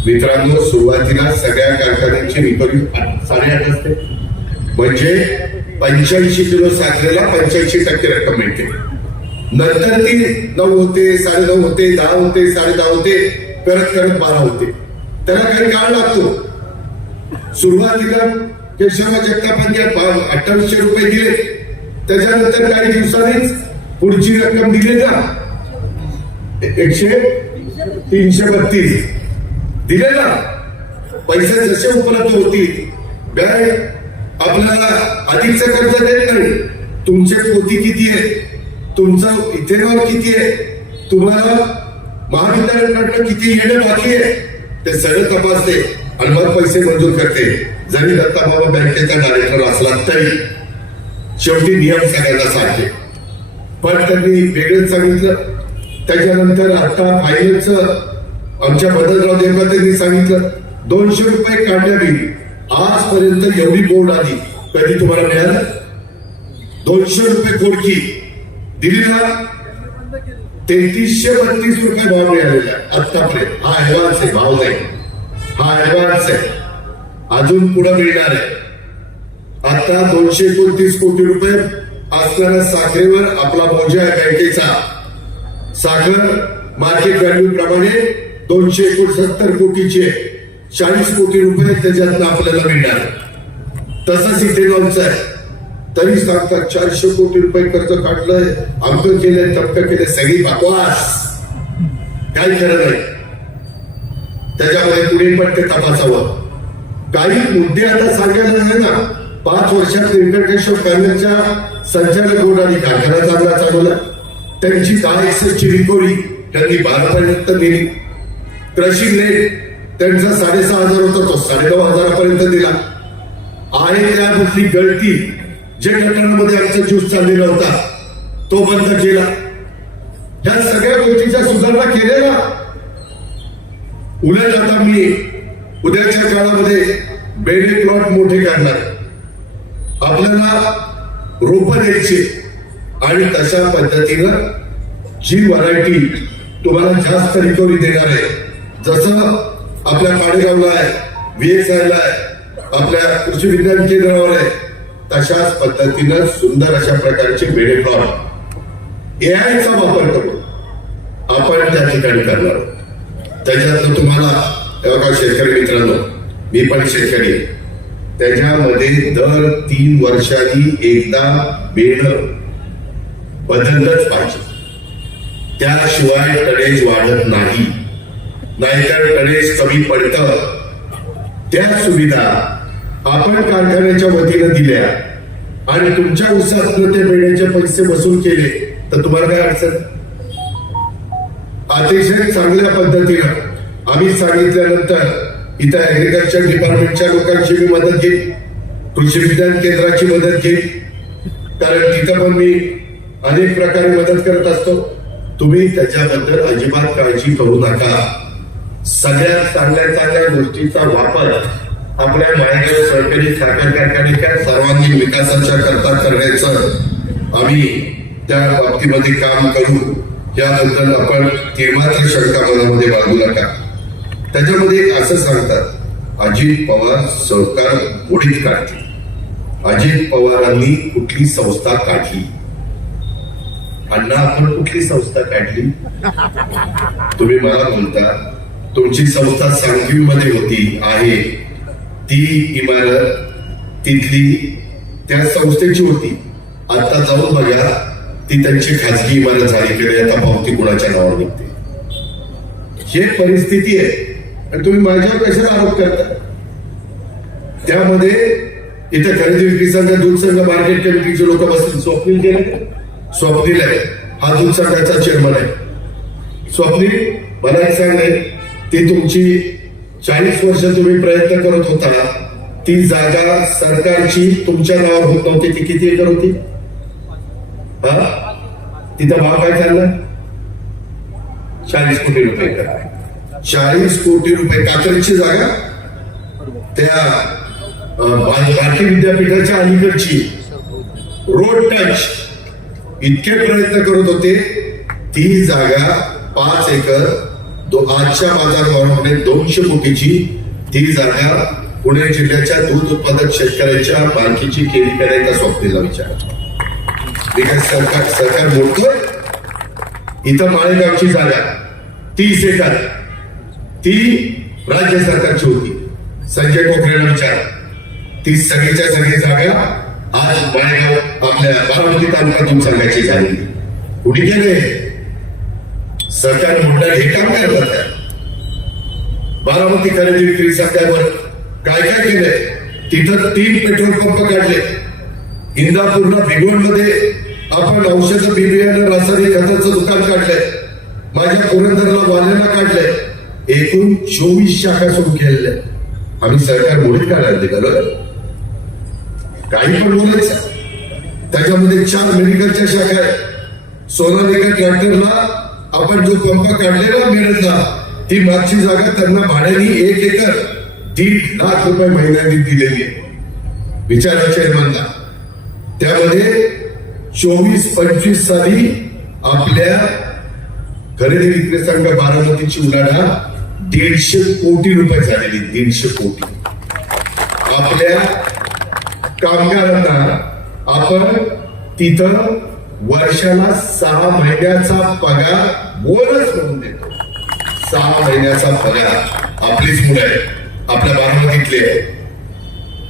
मित्रांनो, सुरुवातीला सगळ्या कारखान्यांची रिकव्हरी 8.5 असते, म्हणजे 85 किलो साखरेला 85% रक्कम मिळते. नंतर ती 9 होते, 9.5 होते, 10 होते, 10.5 होते, करत 12 होते. त्याला काही काळ लागतो. सुरुवातीला केशव जगतापांनी 2800 रुपये दिले, त्याच्यानंतर काही दिवसांनीच पुढची रक्कम दिली ना 332 दिले ना. पैसे जसे उपलब्ध होतील, बँक आपल्याला अधिकचं कर्ज देत नाही. तुमचे पोती किती आहे, तुमचं इथेनॉल किती आहे, तुम्हाला महावितरणकडनं किती येणं बाकी आहे ते सगळं तपासते आणि मग पैसे मंजूर करते. जरी दत्ताबाबा बँकेचा डायरेक्टर असला तरी शेवटी नियम सगळ्यांना सांगते. पण त्यांनी वेगळंच सांगितलं. त्याच्यानंतर आता फायनलचं आमच्या बदलराव देवकातेंनी सांगितलं 200 रुपये काढण्यावी. आजपर्यंत एवढी बोर्ड आली कधी तुम्हाला मिळालं? 200 रुपये कोडकी दिली ना. 3332 रुपये भाव मिळालेला आहे आतापर्यंत. हा ऍडव्हान्स आहे, भाव नाही, हा ऍडव्हान्स आहे. अजून पुढे मिळणार आहे. आता 229 कोटी रुपये असणाऱ्या साखरेवर आपला बोजा आहे बँकेचा. साखर मार्केट व्हॅल्यू प्रमाणे 269 कोटीचे 40 कोटी रुपये त्याच्यातनं आपल्याला मिळणार. तसंच इथेनॉलचं आहे. तरी सांगतात 400 कोटी रुपये कर्ज काढलंय, अमकं केलंय, तमकं केलंय. सगळी बकवास, काही खरं नाही. त्याच्यामध्ये पुढे पण ते तपासावं. काही मुद्दे आता सांगायला नाही ना. 5 वर्षात व्यंकटेश्वर पॅनलच्या संचालक बोर्डाने कारखाना चांगला चालवला. त्यांची 10 रिकव्हरी त्यांनी 12 पर्यंत नेली. कृषीने त्यांचा 6,500 होता तो 9,500 दिला. आहे त्यामधली गळती, जे गटारामध्ये आमचा ज्यूस चाललेला होता तो बंद केला. ह्या सगळ्या गोष्टीच्या सुधारणा केलेल्या. उलट आता मी उद्याच्या काळामध्ये बेडे प्लॉट मोठे काढणार, आपल्याला रोपं द्यायची आणि तशा पद्धतीनं जी व्हरायटी तुम्हाला जास्त रिकव्हरी देणार आहे, जसं आपल्या पाडेगावला आहे, VXI ला आहे, आपल्या कृषी विज्ञान केंद्रावर आहे, तशाच पद्धतीनं सुंदर अशा प्रकारचे बेडे प्लॉट AI चा वापर करून आपण त्या ठिकाणी करणार. त्याच्यातनं तुम्हाला बघा शेतकरी मित्रांनो, मी पण शेतकरी आहे. त्याच्यामध्ये दर 3 वर्षांनी एकदा बेड बदललंच पाहिजे. त्याशिवाय टनेज वाढत नाही, नाहीतर टनेज कमी पडतं. त्या सुविधा आपण कारखान्याच्या वतीनं दिल्या आणि तुमच्या उसातनं ते बेड्याचे पैसे वसूल केले तर तुम्हाला काय अडचण? अतिशय चांगल्या पद्धतीनं आम्ही सांगितल्यानंतर इथं ऍग्रिकल्चर डिपार्टमेंटच्या लोकांची मी मदत घेईन, कृषी विज्ञान केंद्राची मदत घेईन, कारण तिथं पण मी अनेक प्रकारे मदत करत असतो. तुम्ही त्याच्याबद्दल अजिबात काळजी करू नका. सगळ्यात चांगल्या गोष्टीचा वापर आपल्या मायदेव सरकारी साखर कारखान्याच्या सर्वांगीण विकासाच्या करता करण्याचं आम्ही त्या बाबतीमध्ये काम करू. याबद्दल आपण केव्हाच शंका मनामध्ये बाळगू नका. त्याच्यामध्ये एक असं सांगतात, अजित पवार सरकार मोडीत काढली. अजित पवारांनी कुठली संस्था काढली? अण्णा, आपण कुठली संस्था काढली? तुम्ही मला बोलता तुमची संस्था सांगवी मध्ये होती, आहे ती इमारत तिथली त्या संस्थेची होती. आता जाऊन बघा, ती त्यांची खाजगी इमारत झाली की आता पावती कुणाच्या नावावर निघते. हे परिस्थिती आहे आणि तुम्ही माझ्यावर कशाला आरोप करता? त्यामध्ये इथे खरेदी विक्री संघ, दूध संघ, मार्केट कमिटीचे लोक बसतील. स्वप्नील गेले, स्वप्नील आहे, हा दूध संघाचा चेअरमन आहे. स्वप्नील, मला एक सांग, ती तुमची 40 वर्ष तुम्ही प्रयत्न करत होता, ती जागा सरकारची तुमच्या नावावर होत नव्हती, ती किती एकर होती? तिथं भाव काय चालला? 40 कोटी रुपये. 40 कोटी रुपये कातरची जागा, त्या भारतीय विद्यापीठाच्या अलीकडची रोड टच, इतके प्रयत्न करत होते. ती जागा 5 एकर आजच्या बाजारभावामध्ये 200 कोटीची, ती जागा पुणे जिल्ह्याच्या दूध उत्पादक शेतकऱ्यांच्या मालकीची केली करायचा स्वप्नीला विचार. सरकार बोलतोय. इथं माळेगावची जागा 30 एकर, ती राज्य सरकारची होती. संजय कोकरेला विचार, ती सगळीच्या सगळी जागा आज माळेगाव आपल्या बारामती तालुका दूध संघाची झाली. कुठे गेले? सरकार मंडळ हे काम करतात. बारामती खरेदी विक्री संघावर काय काय केलंय? तिथं 3 पेट्रोल पंप काढले. इंदापूरला भिगवणमध्ये आपण औषध, बिबियाणं, रासायनिक खताचं दुकान काढलंय. माझ्या पुरंदरला वाल्याला काढलंय. एकूण 24 शाखा सुरू केलेल्या. आम्ही सरकार मोडीत काढायला निघालो. काही पण बोलायचं. त्याच्यामध्ये 4 मेडिकलच्या शाखा आहेत. सोनालिका ट्रॅक्टरला आपण जो पंप काढलेला मिळतला, ती मागची जागा त्यांना भाड्याने 1 एकर 1.5 लाख रुपये महिन्याने दिलेली आहे. विचारा चेअरमनला. त्यामध्ये 24-25 साली आपल्या खरेदी विक्री संघ बारामतीची उलाढाल 150 कोटी रुपये झालेली. 150 कोटी. आपल्या कामगारांना आपण तिथं वर्षाला 6 महिन्याचा पगार बोनस म्हणून देतो. 6 महिन्याचा पगार. आपलीच मुलं आहे, आपल्या बारामतीतली आहे.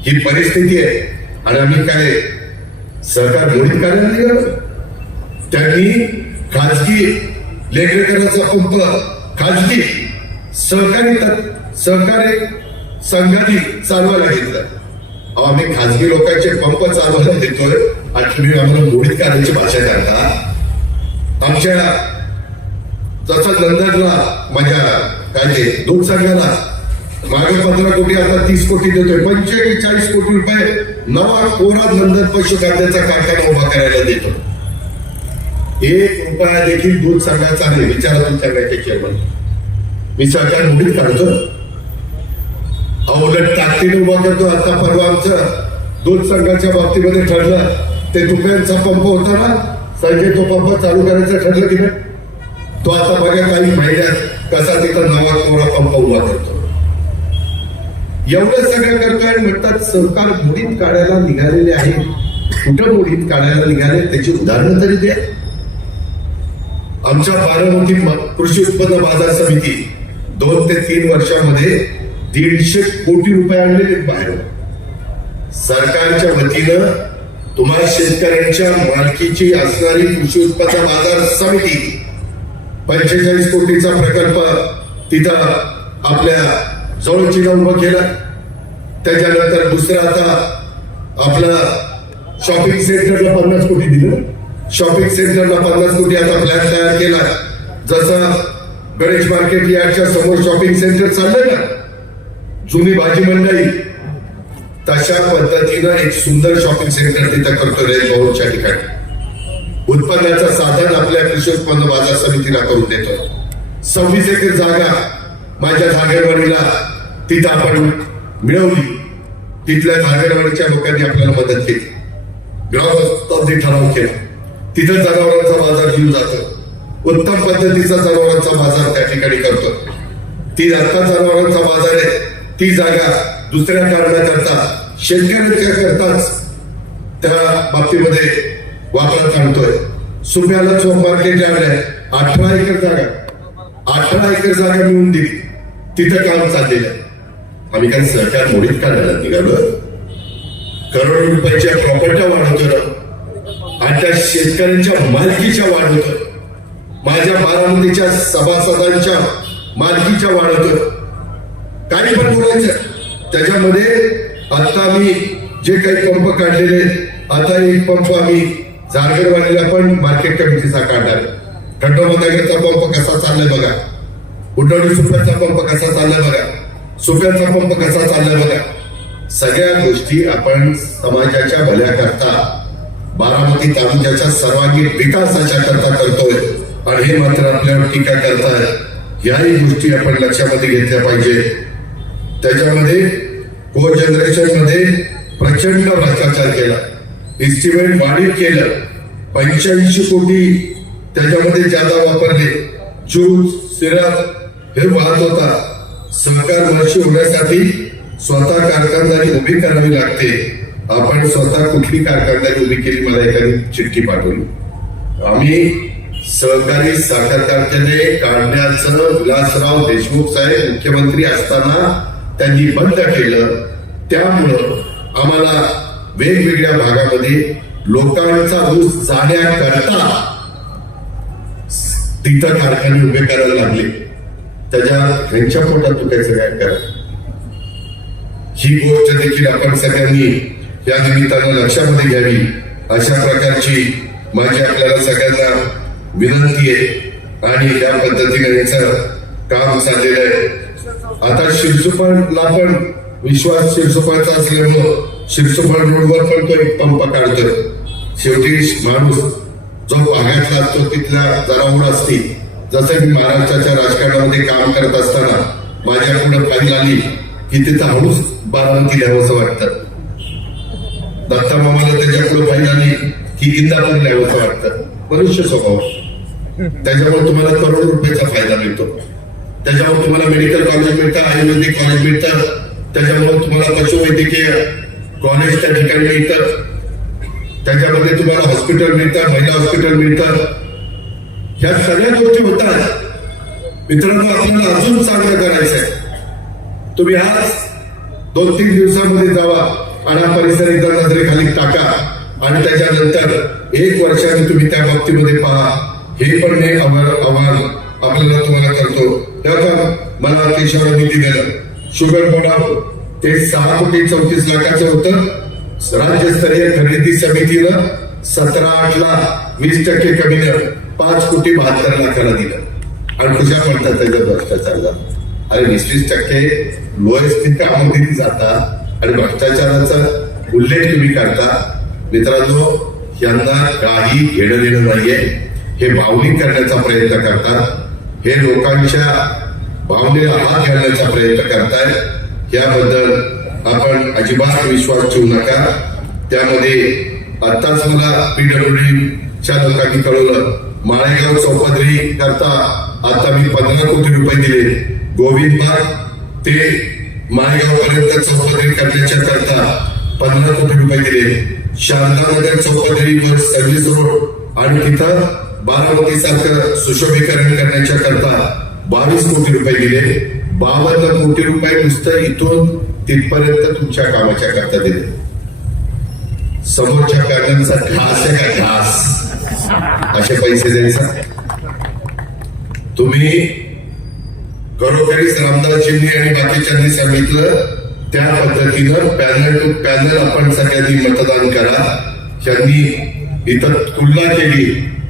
ही परिस्थिती आहे आणि आम्ही काय सरकार मोडीत काढायला निघालो? त्यांनी खाजगी लेखकराचा पंप खाजगी सहकारी संघाने चालवायला घेतला. आम्ही खाजगी लोकांचे पंप चालवायला देतोय आणि तुम्ही आम्हाला मोडीत काढायची भाषा करता. आमच्या जसं नंदनला माझ्या काय ते दूध संघाला मागे 15 कोटी, आता 30 कोटी देतोय. 45 कोटी रुपये नवा कोरा नंदन पशुखाद्याचा कारखाना उभा करायला देतो. 1 रुपया देखील दूध संघाचा नाही. विचारा दूध संघाचे चेअरमन. मी सरकार मोडीत काढतो, उलट ताकदीने उभा करतो. आता परवा आमचं दूध संघाच्या बाबतीमध्ये ठरलं, ते तुप्यांचा पंप होता ना संजय, तो पंप चालू करायचं ठरलं की नाही? तो आता बघा काही महिन्यात कसा तिथं नवा कोरा पंप उभा करतो. एवढं सगळं करतोय. म्हणतात सरकार मोडीत काढायला निघालेले आहे. कुठं मोडीत काढायला निघाले त्याची उदाहरणं तरी द्या. आमच्या बारामती कृषी उत्पन्न बाजार समिती 2 ते 3 वर्षामध्ये 150 कोटी रुपये आणलेले बाहेर. सरकारच्या वतीनं तुम्हाला शेतकऱ्यांच्या मालकीची असणारी कृषी उत्पन्न बाजार समिती 45 कोटीचा प्रकल्प तिथं आपल्या जवळची उभं केला. त्याच्यानंतर दुसरं आता आपलं शॉपिंग सेंटरला 50 कोटी दिलं. शॉपिंग सेंटरला 50 कोटी आता प्लॅन तयार केला. जसं गणेश मार्केट यार्डच्या समोर शॉपिंग सेंटर चाललंय ना, जुनी भाजी मंडई, तशा पद्धतीनं एक सुंदर शॉपिंग सेंटर तिथं करतो रेलभवनच्या ठिकाणी. उत्पन्नाचं साधन आपल्या कृषी उत्पन्न बाजार समितीला करून देतो. 26 एकर जागा माझ्या झागेवाडीला तिथं आपण मिळवली. तिथल्या झागेवाडीच्या लोकांनी आपल्याला मदत केली. ग्रामस्थांनी ठराव केला. तिथं जनावरांचा बाजार घेऊन जातो. उत्तम पद्धतीचा जनावरांचा बाजार त्या ठिकाणी करतो. ती आता जनावरांचा बाजार आहे, ती जागा दुसऱ्या कारणाकरता शेतकऱ्यांच्या करताच त्या बाबतीमध्ये वापरात आणतोय. सुप्याला चोप मार्केट आणलंय, 18 एकर जागा, 18 एकर जागा मिळून दिली, तिथं काम चाललेलं आहे. आम्ही काही सरकार मोडीत काढायला निघालो, करोड रुपयाच्या प्रॉपर्ट्या वाढवतो आणि त्या शेतकऱ्यांच्या मालकीच्या वाढवतो, माझ्या बारामतीच्या सभासदांच्या मालकीच्या वाढवतो. काही पण बोलायचं त्याच्यामध्ये. आता आम्ही जे काही पंप काढलेले, आता एक पंप आम्ही जारगडवाडीला पण मार्केट कमिटीचा काढणार. खंडोबानगरचा पंप कसा चाललाय बघा, उडवडी सुप्याचा पंप कसा चाललाय बघा, सुप्याचा पंप कसा चाललाय बघा. सगळ्या गोष्टी आपण समाजाच्या भल्याकरता, बारामती तालुक्याच्या सर्वांगीण विकासाच्या करता करतोय. आणि हे मात्र आपल्यावर टीका करताय, याही गोष्टी आपण लक्षामध्ये घेतल्या पाहिजे. त्याच्यामध्ये को जनरेशन मध्ये प्रचंड भ्रष्टाचार केला, इस्टिमेट वाढीव केलं, 85 कोटी त्याच्यामध्ये ज्यादा वापरले. ज्यूस सिरप हे वाहत होता. सहकार वर्षी होण्यासाठी स्वतः कारखानदारी उभी करावी लागते. आपण स्वतः कुठली कारखानदारी उभी केली, मला एखादी चिठ्ठी पाठवली. आम्ही सहकारी साखर कारखाने काढण्याचं विलासराव देशमुख साहेब मुख्यमंत्री असताना त्यांनी बंद केलं. त्यामुळं आम्हाला वेगवेगळ्या भागामध्ये लोकांचा ऊस जाण्याकरता तिथं कारखाने उभे करायला लागले. त्याच्या ह्यांच्या पोटात तुटायचं काय करा. ही गोष्ट देखील आपण सगळ्यांनी या निमित्तानं लक्षामध्ये घ्यावी, अशा प्रकारची माझी आपल्याला सगळ्यांना विनंती आहे. आणि या पद्धतीने याचं काम चाललेलं आहे. आता शिरसुपाला पण विश्वास शिरसुपाचा असल्यामुळं शिरसुपाल रोडवर पण तो एक पंप काढतोय. शेवटी माणूस जो भागातला असतो तिथला जरा ओढ असते. जसं मी महाराष्ट्राच्या राजकारणामध्ये काम करत असताना माझ्या पुढे फाईल आली की तिथं हळूच बारामती लिहावंसं वाटतं. दत्ता मामाला त्याच्या पुढे फाईल आली की इंदापूर लिहावंसं वाटतं. मनुष्य स्वभाव. त्याच्यामुळे तुम्हाला करोड रुपयाचा फायदा मिळतो. त्याच्यामुळे तुम्हाला मेडिकल कॉलेज मिळतं, आयुर्वेदिक कॉलेज मिळतं, त्याच्यामुळे तुम्हाला पशुवैद्यकीय कॉलेज त्या ठिकाणी मिळतं, त्याच्यामध्ये तुम्हाला हॉस्पिटल मिळतं, महिला हॉस्पिटल मिळतं. ह्या सगळ्या गोष्टी होतात. मित्रांनो, आपल्याला अजून चांगलं करायचं आहे. तुम्ही आज 2-3 दिवसामध्ये जावा आणि हा परिसर एकदा नजरेखाली टाका आणि त्याच्यानंतर 1 वर्षाने तुम्ही त्या बाबतीमध्ये पहा. हे पण मी आव्हान आपल्याला तुम्हाला करतो. तेव्हा मला केशवराव निधी दिलं. शुगर बोर्ड ते 6 कोटी 34 लाखाचं होतं. राज्यस्तरीय खरेदी समितीनं 17-8ला 20% कमीनं 5 कोटी 72 लाखाला दिलं. आणि तुझ्या म्हणतात त्याचा भ्रष्टाचार झाला. अरे 20% लोएस्ट कामामध्ये जातात आणि भ्रष्टाचाराचा उल्लेख तुम्ही करता. मित्रांनो, यांना काही घेणं देणं नाहीये. हे भावनिक करण्याचा प्रयत्न करतात. हे लोकांच्या भावनेला हात घालण्याचा प्रयत्न करतायत. याबद्दल आपण अजिबात विश्वास ठेवू नका. त्यामध्ये आताच मला PWDच्या लोकांनी कळवलं, माळेगाव चौपदरी करता आता मी 15 कोटी रुपये दिले. गोविंदबाग ते माळेगाव पर्यंत चौपदरी करण्याच्या करता 15 कोटी रुपये दिले. शारदानगर चौपदरीवर सर्व्हिस रोड आणि तिथं बारामती सारखं सुशोभीकरण करण्याच्या करता 22 कोटी रुपये दिले. 52 कोटी रुपये नुसतं इथून तिथपर्यंत तुमच्या कामाच्या करता दिले. समोरच्या कामांचा घास आहे का घास, असे पैसे द्यायचा. तुम्ही खरोखरीच रामदासजींनी आणि बाकीच्यांनी सांगितलं त्या पद्धतीनं पॅनल टू पॅनल आपण सगळ्यांनी मतदान करा. त्यांनी इथं तुलना केली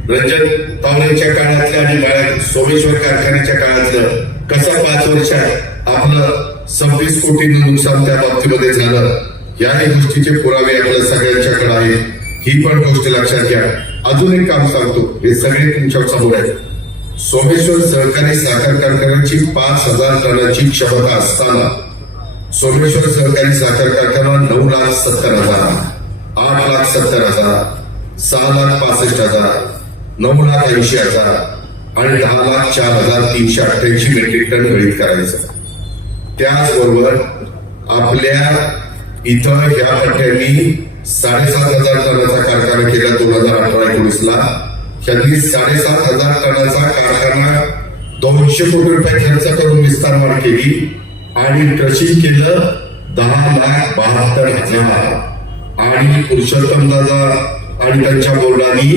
रंजन तावडेच्या काळातल्या आणि सोमेश्वर कारखान्याच्या काळातलं. कसं 5 वर्षात आपलं 26 कोटींचं नुकसान त्या बाबतीमध्ये झालं. याही गोष्टीचे पुरावे आपल्या सगळ्यांच्याकडे आहेत. ही पण गोष्ट लक्षात घ्या. अजून एक काम सांगतो, हे सगळे तुमच्या समोर आहे. सोमेश्वर सहकारी साखर कारखान्याची 5,000 टनाची क्षमता असताना सोमेश्वर सहकारी साखर कारखाना 9,70,000, 8,70,000, 6,65,000, 9,80,000 आणि 10,04,388 मेट्रिक टन गळीत करायचं. त्याचबरोबर आपल्या इथं ह्या पट्ट्यांनी 7,500 टनाचा कारखाना केला 2018-19ला. त्यांनी 7,500 टनाचा कारखाना 200 कोटी रुपये खर्च करून विस्तारवाढ केली आणि क्रशिंग केलं 10,72,000 आणि पुरुषोत्तम दादा आणि त्यांच्या बोर्डाने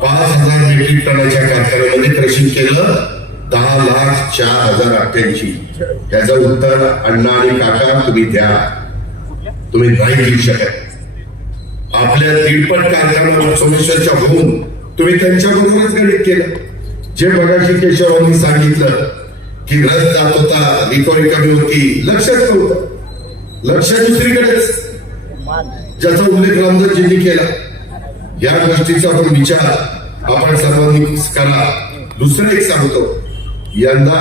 5,000 मेट्रिक टनाच्या कारखान्यामध्ये क्रशिंग केलं 10,04,088. याचं उत्तर अण्णा आणि काका तुम्ही द्या. तुम्ही नाही देऊ शकत. आपल्या दीडपट कारखाना सोमेश्वरच्या होऊन तुम्ही त्यांच्याबरोबरच गणित केलं. जे बघाशी केशवांनी सांगितलं की रस जात होता, रिकव्हरी कमी होती, लक्षच नव्हतं. लक्ष दुसरीकडेच, ज्याचा उल्लेख रामदासजींनी केला. या गोष्टीचा पण विचार आपण सर्वांनी करा. दुसरं एक सांगतो, यंदा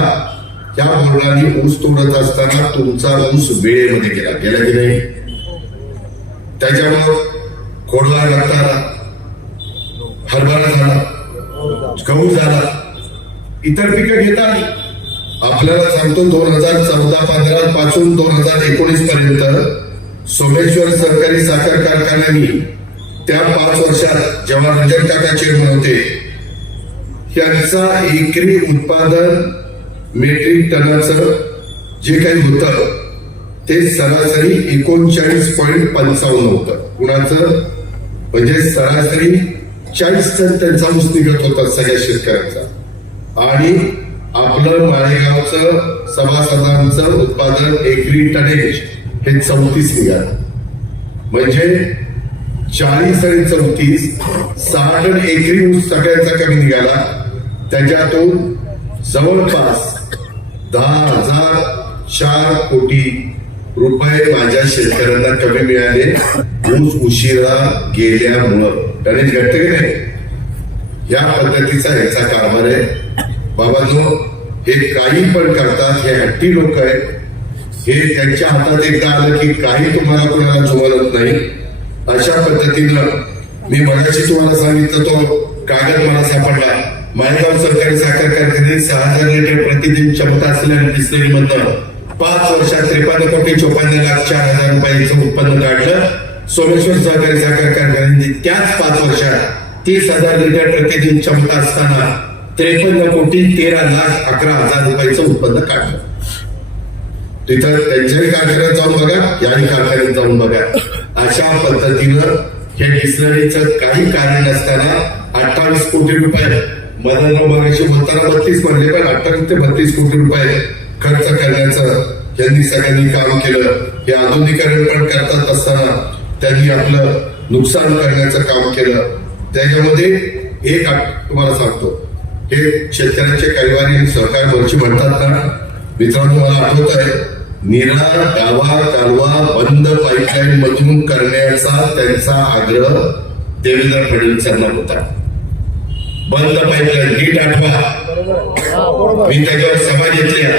या बोर्डाने ऊस तोडत असताना तुमचा ऊस वेळेमध्ये गेला की नाही? त्याच्यामुळं खोडवा लागता आला, हरभरा झाला, गहू झाला, इतर पिकं घेता आली. आपल्याला सांगतो 2014-15 पासून 2019 पर्यंत सोमेश्वर सहकारी साखर कारखान्यानी त्या 5 वर्षात जेव्हा रंजन काका चेअरमन होते, यांचा एकरी उत्पादन मेट्रिक टनाचं जे काही होतं ते सरासरी 39.55 होतं. कुणाचं? म्हणजे सरासरी 40 टन त्यांचा ऊस निघत होता सगळ्या शेतकऱ्यांचा. आणि आपलं माळेगावचं सभासदांचं उत्पादन एकरी टनेज हे 34 निघालं. म्हणजे 40 आणि 34 6 टन एकरी ऊस सगळ्यांचा कमी निघाला. त्याच्यातून जवळपास 10,004 कोटी रुपये माझ्या शेतकऱ्यांना कमी मिळाले ऊस उशिरा गेल्यामुळं. टनेज घटते की नाही? या पद्धतीचा याचा कारभार आहे. बाबांनो, हे काही पण करतात, हे हट्टी लोक आहेत. हे त्यांच्या हातात एकदा आलं की काही तुम्हाला कोणाला जुमानत नाही. अशा पद्धतीनं मी मगाशी तुम्हाला सांगितलं, तो कागद मला सापडला. माळेगाव सहकारी साखर कारखान्याने 6,000 लिटर प्रतिदिन क्षमता असलेल्या डिस्टिलरीमधनं 5 वर्षात 53,54,04,000 रुपयाचं उत्पन्न काढलं. सोमेश्वर सहकारी साखर कारखान्याने त्याच 5 वर्षात 30,000 लिटर प्रतिदिन क्षमता असताना 53,13,11,000 रुपयाचं उत्पन्न काढलं. तिथं त्यांच्याही कारखान्यात जाऊन बघा, याही कारखान्यात जाऊन बघा. अशा पद्धतीनं हे डिस्लरीचं काही कारण नसताना 28 कोटी रुपये मदन मगाशी बोलताना 32 म्हणले, पण 28 ते 32 कोटी रुपये खर्च करण्याचं यांनी सगळ्यांनी काम केलं. हे आधुनिकीकरण पण करतात असताना त्यांनी आपलं नुकसान करण्याचं काम केलं. त्याच्यामध्ये एक तुम्हाला सांगतो, हे शेतकऱ्यांचे कैवारी आणि सहकार वरची म्हणतात ना मित्रांनो, मला आठवत आहे, नीरा गावा कालवा बंद पाईपलाईन मधून करण्याचा त्यांचा आग्रह देवेंद्र फडणवीसांना होता. बंद पाईपलाईन नीट आठवा. मी त्याच्यावर सभा घेतल्या.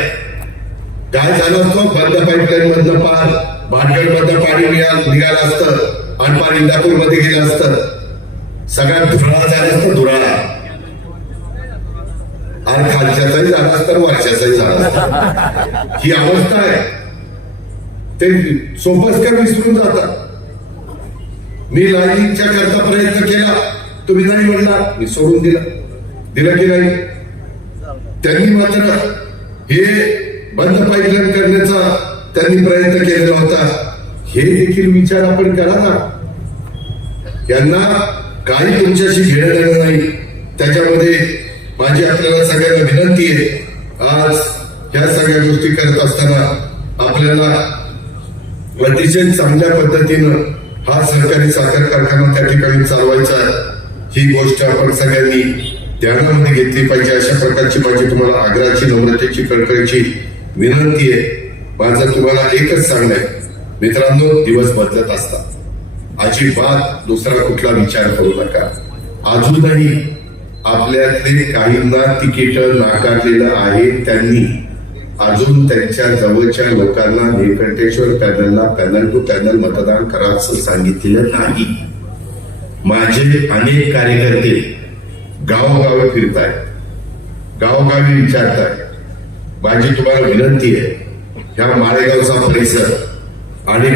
काय झालं असतं? बंद पाईपलाईन मधनं पार भाटगड मधनं पाणी निघालं असतं आणि पार इंदापूर मध्ये गेलं असतं. सगळ्यात धुराळा झाला असतं, धुराळा. आणि खालच्याचाही झाला असतं, वरच्याचाही झाला असतं. ही अवस्था आहे. ते सोपस्कर विसरून जातात. मी लाईनिंगच्या करता प्रयत्न केला, तुम्ही नाही म्हणला, मी सोडून दिलं की नाही? त्यांनी मात्र हे बंद पाईपलाईन करण्याचा त्यांनी प्रयत्न केलेला होता. हे देखील विचार आपण करा ना. यांना काही तुमच्याशी घेणं देणं नाही. त्याच्यामध्ये माझी आपल्याला सगळ्यांना विनंती आहे, आज ह्या सगळ्या गोष्टी करत असताना आपल्याला अतिशय चांगल्या पद्धतीनं हा सहकारी साखर कारखाना त्या ठिकाणी चालवायचा आहे. ही गोष्ट आपण सगळ्यांनी ध्यानामध्ये घेतली पाहिजे. अशा प्रकारची माझी तुम्हाला आग्रहाची, नम्रतेची, कळकळीची विनंती आहे. माझं तुम्हाला एकच सांगणं आहे, मित्रांनो, दिवस बदलत असतात. अजिबात दुसरा कुठला विचार करू नका. अजूनही आपल्यातले काहींना तिकीट नाकारलेलं आहे. त्यांनी अजून त्यांच्या जवळच्या लोकांना निळकंठेश्वर पॅनलला पॅनल टू पॅनल मतदान करा असं सांगितलेलं नाही. माझे अनेक कार्यकर्ते गावोगावी फिरतायत. गावोगावी विचारताय. माझी तुम्हाला विनंती आहे, ह्या माळेगावचा परिसर आणि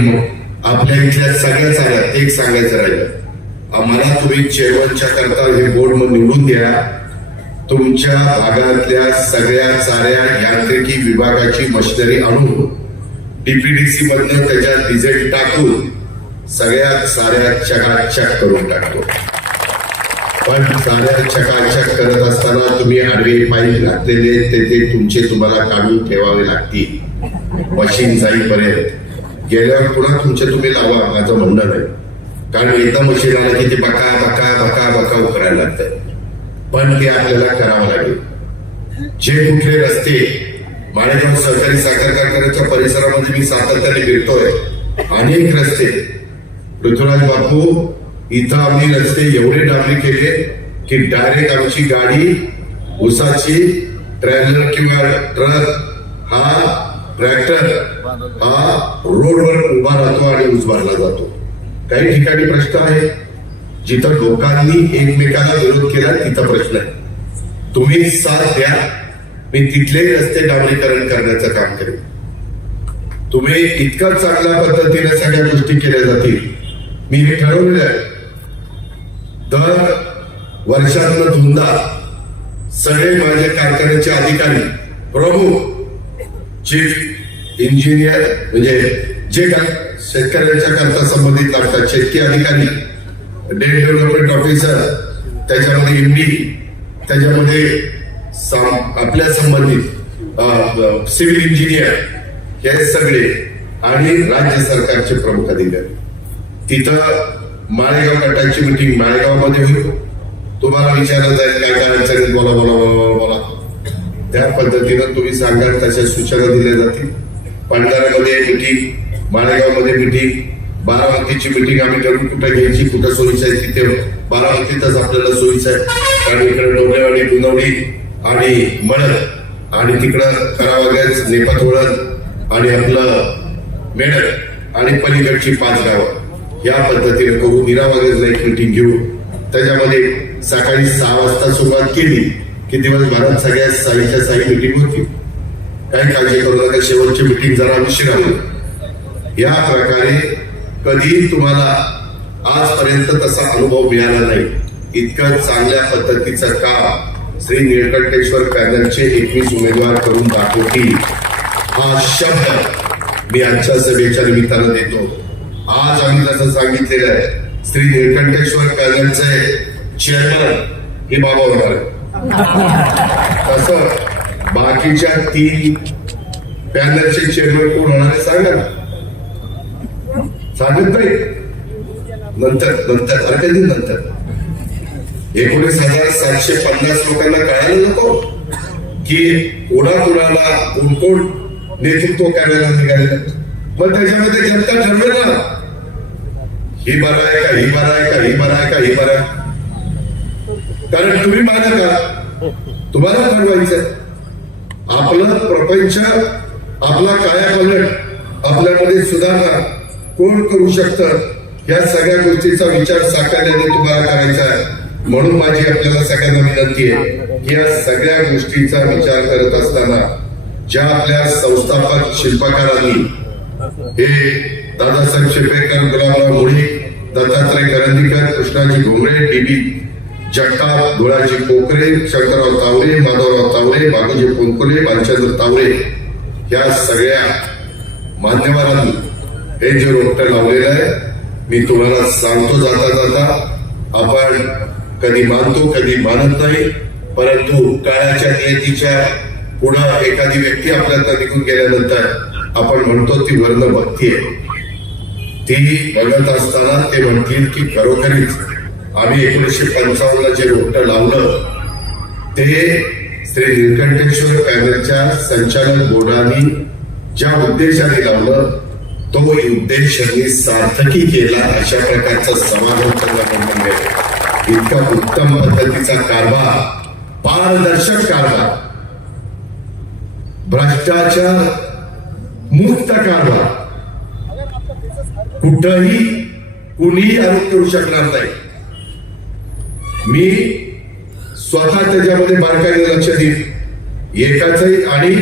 आपल्या इथल्या सगळ्या चाल्यात एक सांगायचं राहिलं, आम्हाला तुम्ही चेअरमनच्या करता हे बोर्ड निवडून द्या. तुमच्या भागातल्या सगळ्या चाऱ्या यांत्रिकी विभागाची मशिनरी आणून डीपीडीसी मधनं त्याच्यात डिझेल टाकून सगळ्या साऱ्या चकाचक करून टाकतो. पण साऱ्या चकाचक करत असताना तुम्ही आडवे पाईप घातलेले ते तुमचे तुम्हाला काढून ठेवावे लागतील मशीन जाईपर्यंत. गेल्यावर पुन्हा तुमचे तुम्ही लावा, माझं म्हणणं नाही. कारण एकदा मशीन आलं की ते बका बका बका बका उकरायला लागतंय. पण ते आपल्याला करावं लागेल. जे कुठले रस्ते माळेगाव सहकारी साखर कारखान्याच्या परिसरामध्ये मी सातत्याने फिरतोय, अनेक रस्ते पृथ्वीराज बापू इथं आम्ही रस्ते एवढे डांबरी केले की डायरेक्ट आमची गाडी उसाची ट्रॅव्हलर किंवा ट्रक हा ट्रॅक्टर हा रोडवर उभा राहतो आणि ऊस भरला जातो. काही ठिकाणी प्रश्न आहे जिथं लोकांनी एकमेकाला विरोध केला तिथं प्रश्न आहे. तुम्ही साथ द्या, मी तिथले रस्ते डांबरीकरण करण्याचं काम करेन. तुम्ही इतक्या चांगल्या पद्धतीने सगळ्या गोष्टी केल्या जातील. मी हे ठरवलेलं आहे, दर वर्षातनं दोनदा सगळे माझे कारखान्याचे अधिकारी, प्रमुख, चीफ इंजिनियर म्हणजे जे काय शेतकऱ्यांच्या करता संबंधित लागतात, शेतकी अधिकारी, डेट डेव्हलपमेंट ऑफिसर, त्याच्यामध्ये एमडी, त्याच्यामध्ये आपल्या संबंधित सिव्हिल इंजिनियर, हे सगळे आणि राज्य सरकारचे प्रमुख अधिकारी. तिथं माळेगाव गटाची मिटिंग माळेगावमध्ये होईल. तुम्हाला विचारलं जाईल काय करायचं, बोला बोला बोला बोला. त्या पद्धतीनं तुम्ही सांगाल तशा सूचना दिल्या जातील. भंडाऱ्यामध्ये मिटिंग, माळेगावमध्ये मिटिंग, बारामतीची मिटिंग आम्ही ठरवून कुठं घ्यायची, कुठं सोयीचं आहे तिथे बारामतीतच आपल्याला सोयीचं आहे. कारण इकडे डोंगरेवाडी, गुणवडी आणि मळद आणि तिकडं करावागज, नेपथवळद आणि आपलं मेढक आणि पलीकडची 5 गावं या पद्धतीने करू. निरावागजला एक मिटिंग घेऊ. त्याच्यामध्ये सकाळी 6 वाजता सुरुवात केली की दिवसभरात सगळ्या साईच्या साई मिटिंग होती. काही काळजी करू नका, शेवटची मिटिंग जरा उशिरा होईल. या प्रकारे कधी तुम्हाला आजपर्यंत तसा अनुभव मिळाला नाही. इतकं चांगल्या पद्धतीचं काम श्री निळकंठेश्वर पॅनलचे 21 उमेदवार करून दाखवतील हा शब्द मी आजच्या सभेच्या निमित्तानं देतो. आज आम्ही जसं सांगितलेलं आहे, श्री निळकंठेश्वर पॅनलचे चेअरमन हे बाबा होणार आहे. तसं बाकीच्या 3 पॅनलचे चेअरमन कोण होणार आहे सांगा ना. सांगत नाही नंतर नंतर कधी नंतर 19,750 लोकांना कळायला नको की कोणाला कोण कोण नेतृत्व करायला निघालेलं. मग त्याच्यामध्ये जनता ठरवेल ना, ही बरं आहे का, ही बरं आहे का, ही बरं आहे का, ही बरं आहे. कारण तुम्ही माना का, तुम्हाला ठरवायचं. आपलं प्रपंच, आपला कायापलट, आपल्यामध्ये सुधारणा कोण करू शकतं, या सगळ्या गोष्टीचा विचार साकारल्याने तुम्हाला करायचा आहे. म्हणून माझी आपल्याला सगळ्यांना विनंती आहे की या सगळ्या गोष्टीचा विचार करत असताना ज्या आपल्या संस्थापक शिल्पकारांनी हे दादासाहेब शिर्पेकर, गुलाबराव मुळी, दत्तात्रय करंदीकर, कृष्णाजी घोंगडे, डीबी जगताप, धुळाजी कोकरे, शंकरराव तावरे, माधवराव तावरे, बाबूजी पोनकोले, भालचंद्र तावरे या सगळ्या मान्यवरांनी हे जे रोपटं लावलेलं आहे, मी तुम्हाला सांगतो जाता जाता, आपण कधी मानतो कधी मानत नाही, परंतु काळाच्या नियतीच्या पुढं एखादी व्यक्ती आपल्याला निघून गेल्यानंतर आपण म्हणतो ती वर्ण भक्ती आहे. ती बघत असताना ते म्हणतील की खरोखरीच आम्ही 1955 जे रोपटं लावलं ते श्री निळकंठेश्वर पॅनलच्या संचालक बोर्डाने ज्या उद्देशाने लावलं तो उद्देश त्यांनी सार्थकी केला. अशा प्रकारचा समाधान त्यांना मिळालं. इतका उत्तम पद्धतीचा कारभार, पारदर्शक कारभार, भ्रष्टाचार मुक्त कारभार कुठंही कुणीही आरोप करू शकणार नाही. मी स्वतः त्याच्यामध्ये बारकाईने लक्ष देईल. एकाचही आणि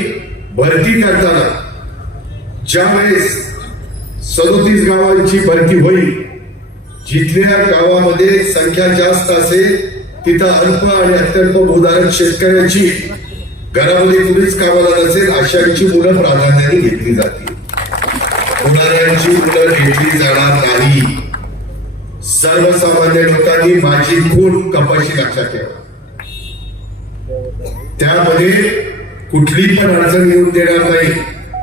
भरती करताना ज्यावेळेस 37 गावांची भरती होईल, जिथल्या गावामध्ये संख्या जास्त असेल तिथं अल्प आणि अत्यल्प भूधारक शेतकऱ्यांची घरामध्ये कुणीच कामाला नसेल अशांची मुलं प्राधान्याने घेतली जातील. होणाऱ्यांची मुलं घेतली जाणार नाही. सर्वसामान्य लोकांनी माझी खून कपाशी लक्षात ठेवा. त्यामध्ये कुठली पण अडचण येऊन देणार नाही.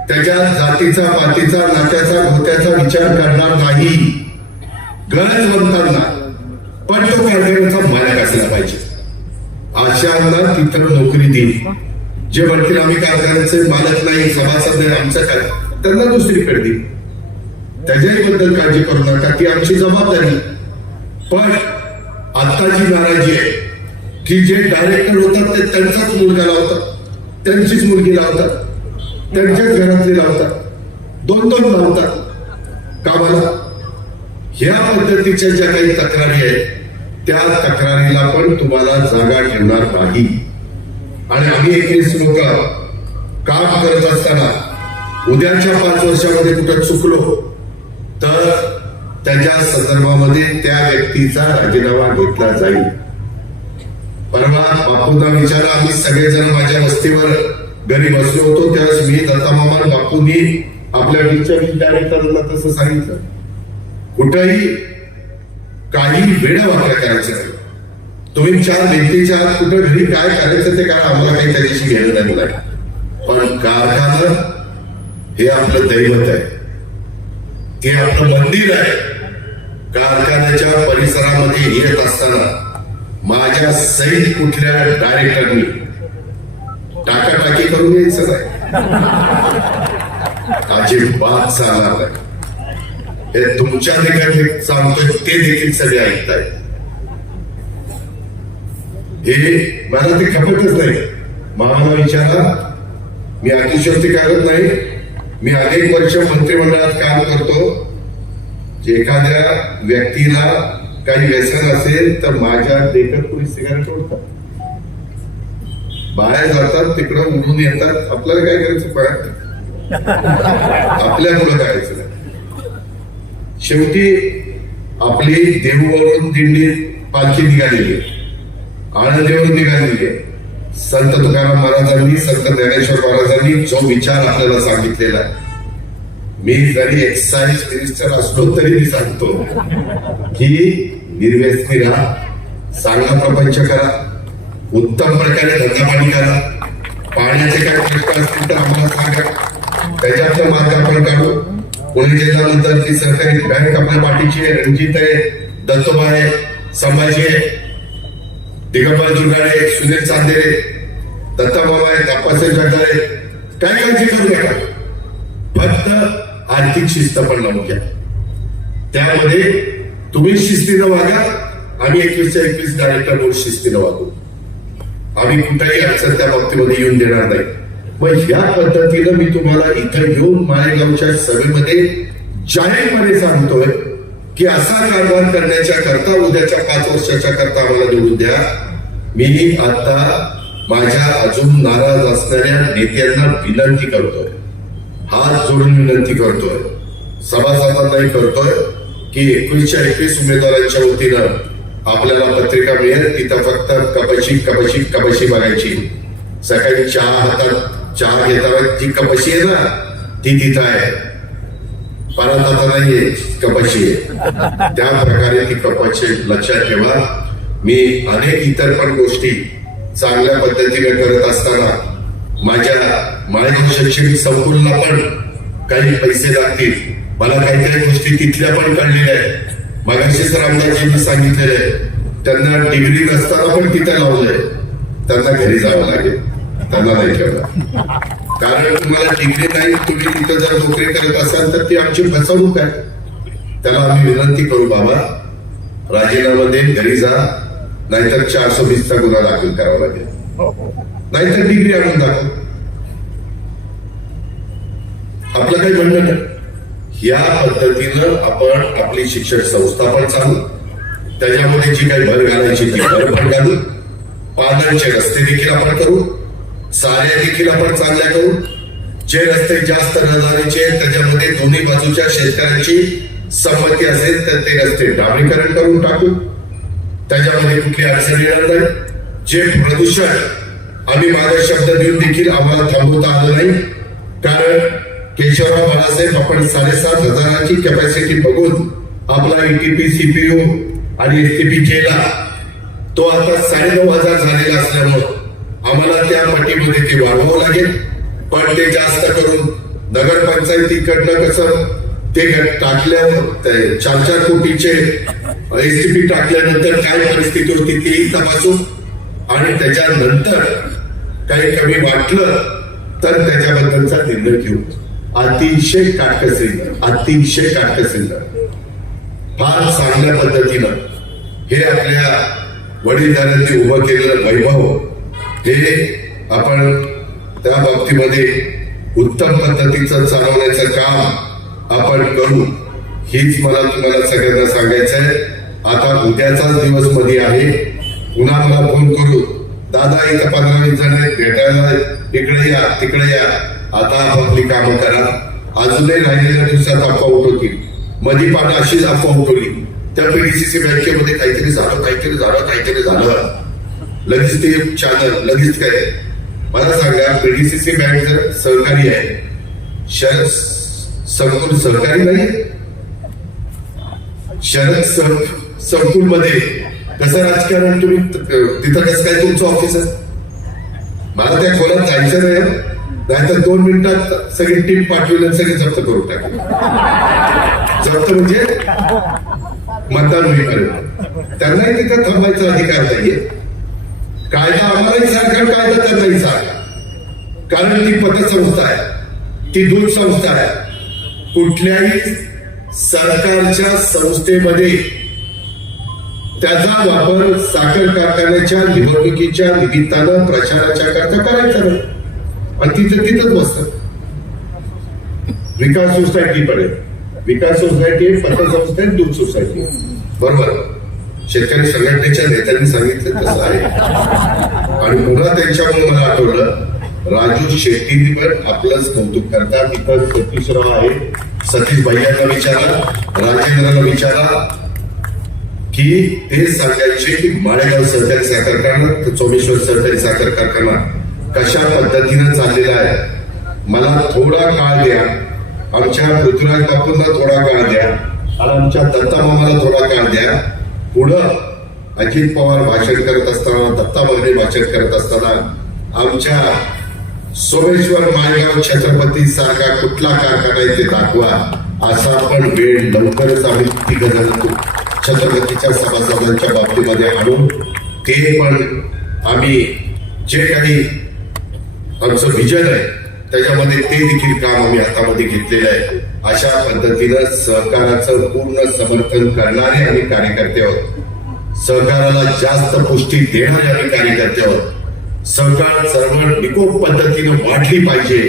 त्याच्या जातीचा, पातीचा, नात्याचा, गोत्याचा विचार करणार नाही. गरजवंतांना पण तो कारखान्याचा मालक असला पाहिजे. अशांना तिथं नोकरी देईल. जे म्हणतील आम्ही कारखान्याचे मालक नाही, सभासद नाही, आमचं काय, त्यांना दुसरीकडे देईल. त्याच्याही बद्दल काळजी करू नका, ती आमची जबाबदारी. पण आता जी नाराजी आहे की जे डायरेक्टर होतात ते त्यांचाच मुलगा लावतात, त्यांचीच मुलगी लावतात, त्यांच्याच घरातले लावतात, 2-2 लावतात कामाला. ह्या पद्धतीच्या ज्या काही तक्रारी आहेत त्या तक्रारीला पण तुम्हाला जागा ठेवणार नाही. आणि आम्ही 21 लोक काम करत असताना उद्याच्या 5 वर्षामध्ये कुठं चुकलो तर त्याच्या संदर्भामध्ये त्या व्यक्तीचा राजीनामा घेतला जाईल. परवा बापूंना विचारा, आम्ही सगळेजण माझ्या वस्तीवर घरी बसलो होतो त्यावेळेस मी, दत्तामामा, बापूंनी आपल्या वीजच्या डायरेक्टरला तसं सांगितलं, कुठंही काही वेळा वाक्य करायचं नाही. तुम्ही 4 भिंतीच्या आत कुठं घरी काय करायचं ते करा, आम्हाला काही त्याच्याशी घेणं नाही. पण कारखाना हे आपलं दैवत आहे, ते आपलं मंदिर आहे. कारखान्याच्या परिसरामध्ये येत असताना माझ्या सहित कुठल्या डायरेक्टरनी टाकाटाकी करून यायचं नाही, अजिबात चालणार नाही. हे तुमच्या देखील सांगतोय, ते देखील सगळे ऐकताय. हे मला ते खपतच नाही. मामाला विचारा, मी अतिशयोक्ती करत नाही. मी अनेक वर्ष मंत्रिमंडळात काम करतो. जे एखाद्या व्यक्तीला काही व्यसन असेल तर माझ्या देखत पोलीस सिगारेट ओढतात, बाहेर जातात, तिकडं उडून येतात. आपल्याला काय करायचं, बाहेर आपल्या पुढं करायचं नाही. शेवटी आपली देहूवरून दिंडी पालखी निघालेली आहे, आनंदीवरून निघालेली आहे. संत तुकाराम महाराजांनी, संत ज्ञानेश्वर महाराजांनी जो विचार आपल्याला सांगितलेला आहे, मी जरी एक्साइज मिनिस्टर असलो तरी मी सांगतो की निर्व्यसनी राहा, चांगला प्रपंच करा, उत्तम प्रकारे धंदापाणी करा. पाण्याचे काय प्रश्न असतील तर आम्हाला सांगा, त्याच्यातलं मार्ग आपण काढू. पुणे जिल्ह्यानंतरची सरकारी बँक आपल्या पाठीची आहे. रणजित आहे, दत्तोबा आहे, संभाजी आहे, दिगंबर जुगाडे, सुनील चांदेरे, दत्ताबाबा आहे, तापासाहेब जगदाळे. काय काळजी करू नका, फक्त आर्थिक शिस्त पण लावून घ्या. त्यामध्ये तुम्ही शिस्तीनं वागा, आम्ही 21 डायरेक्टर म्हणून शिस्तीनं वागू. आम्ही कुठेही अडचण त्या बाबतीमध्ये येऊन देणार नाही. मग ह्या पद्धतीनं मी तुम्हाला इथं येऊन मालेगावच्या सभेमध्ये जाहीरपणे सांगतोय की असा कारभार करण्याच्या करता उद्याच्या 5 वर्षाच्या करता आम्हाला निवडून द्या. मी आता माझ्या अजून नाराज असणाऱ्या नेत्यांना विनंती करतोय, हात जोडून विनंती करतोय, सभासदांनाही करतोय की 21 उमेदवारांच्या वतीनं आपल्याला पत्रिका मिळेल. तिथं फक्त कपाशी कपाशी कपाशी बघायची. सकाळी चहा घेताना जी कपाशी आहे ना ती तिथं आहे, परत आता नाहीये कपाशी आहे. त्या प्रकारे ती कपाशी लक्षात ठेवा. मी अनेक इतर पण गोष्टी चांगल्या पद्धतीने करत असताना माझ्या मालेगाव शैक्षणिक संकुलला पण काही पैसे लागतील. मला काही काही गोष्टी तिथल्या पण कळलेल्या आहेत. मगाशीच रामदासजींनी सांगितलेलं आहे, त्यांना डिग्री नसताना पण तिथे लावलंय. त्यांना घरी जावं लागेल, त्यांना नाही ठेवलं. कारण तुम्हाला डिग्री नाही, तुम्ही तिथं जर नोकरी करत असाल तर ती आमची फसवणूक आहे. त्याला आम्ही विनंती करू, बाबा राजीनामा दे, घरी जा, नाहीतर 420चा गुन्हा दाखल करावा लागेल, नाहीतर डिग्री आणून दाखल. आपलं काही म्हणणं नाही. या पद्धतीनं आपण आपली शिक्षण संस्था पण चालू, त्याच्यामध्ये जी काही भर घालायची ती भर पण घालू. पाण्याचे रस्ते देखील आपण करू, साऱ्या देखील आपण चांगल्या करू. जे रस्ते जास्त रहदारीचे त्याच्यामध्ये दोन्ही बाजूच्या शेतकऱ्यांची संमती असेल तर ते रस्ते डांबरीकरण करून टाकू. त्याच्यामध्ये कुठली अडचण येणार नाही. जे प्रदूषण आम्ही माझा शब्द देऊन देखील आम्हाला थांबवता आलं नाही, कारण केशवराव बाळासाहेब आपण 7,500 कॅपॅसिटी बघून आपला ETP CPU आणि STP केला. तो आता 9,500 झालेला असल्यामुळं आम्हाला त्या पट्टीमध्ये ते वाढवावं लागेल. पण ते जास्त करून नगरपंचायतीकडनं कसं ते टाकल्यावर 4-4 कोटीचे STP टाकल्यानंतर काय परिस्थिती होती तेही तपासू आणि त्याच्यानंतर काही कमी वाटलं तर त्याच्याबद्दलचा निर्णय घेऊ. अतिशय काटकसरीनं फार चांगल्या पद्धतीनं हे आपल्या वडीलधाऱ्यांनी उभं केलेलं वैभव हे आपण त्या बाबतीमध्ये उत्तम पद्धतीचं चालवण्याचं काम आपण करू. हीच मला तुम्हाला सगळ्यांना सांगायचं आहे. आता उद्याचाच दिवस मध्ये आहे. पुन्हा मला फोन करू, दादा इथं 15-20 जण आहेत, भेटायला इकडे या तिकडे या. आता आपली कामं करा. अजूनही राहिलेल्या दिवसात अफवा उठवतील. मधी पाठ अशीच अफवा उठवली, त्या PDCC बँकेमध्ये काहीतरी झालं, लगेच ते चॅनल लगेच काय. मला सांगा, PDCC बँक जर सहकारी आहे, शरद संकुल सहकारी नाही, शरद संकुल मध्ये कसं राजकारण तुम्ही तिथं कसं काय तुमचं ऑफिस आहे? मला त्या खोल्यात जायचं नाही. नाहीतर 2 मिनिटात सगळी टीम पाठवली आणि सगळे जप्त करून टाकले. जप्त म्हणजे मतदान होईपर्यंत त्यांनाही तिथं थांबायचा अधिकार नाहीये. कायदा आम्हालाही सारखा, कायदा त्यांनाही सारखा. कारण ती पतसंस्था आहे, ती दूध संस्था आहे. कुठल्याही सरकारच्या संस्थेमध्ये त्याचा वापर साखर कारखान्याच्या निवडणुकीच्या निमित्तानं प्रचाराच्या करता करायचा नाही. आणि तिथंच बसतं. विकास सोसायटी पडेल, विकास सोसायटी पतसंस्था आहे, दूध सोसायटी, बरोबर. शेतकरी संघटनेच्या नेत्यांनी सांगितलं तसं आहे. आणि पुन्हा त्यांच्यामुळे मला आठवलं, राजू शेट्टी पण आपलंच कौतुक करतात. इथं सतीशराव आहे, सतीश भैयांना विचारा, राजेंद्रला विचारा की ते सांगायचे की माळेगाव सहकारी साखर कारखाना, सोमेश्वर सहकारी साखर कारखाना कशा पद्धतीनं चाललेला आहे. मला थोडा काळ द्या, आमच्या पृथ्वीराज बापूंना थोडा काळ द्या आणि आमच्या दत्ता मामाला थोडा काळ द्या. पुढं अजित पवार भाषण करत असताना, दत्ता भरणे भाषण करत असताना आमच्या सोमेश्वर माळेगाव छत्रपती सारखा कुठला कारखाना आहे ते दाखवा. असा पण वेळ लवकरच आम्ही तिघं छत्रपतीच्या सभासदांच्या बाबतीमध्ये आणून ते पण आम्ही जे काही आमचं विजन आहे त्याच्यामध्ये ते देखील काम आम्ही हातामध्ये घेतलेलं आहे. अशा पद्धतीनं सहकाराचं पूर्ण समर्थन करणारे आम्ही कार्यकर्ते आहोत. सहकाराला जास्त पुष्टी देणारे आम्ही कार्यकर्ते आहोत. सहकार चळवळ निकोप पद्धतीनं वाढली पाहिजे.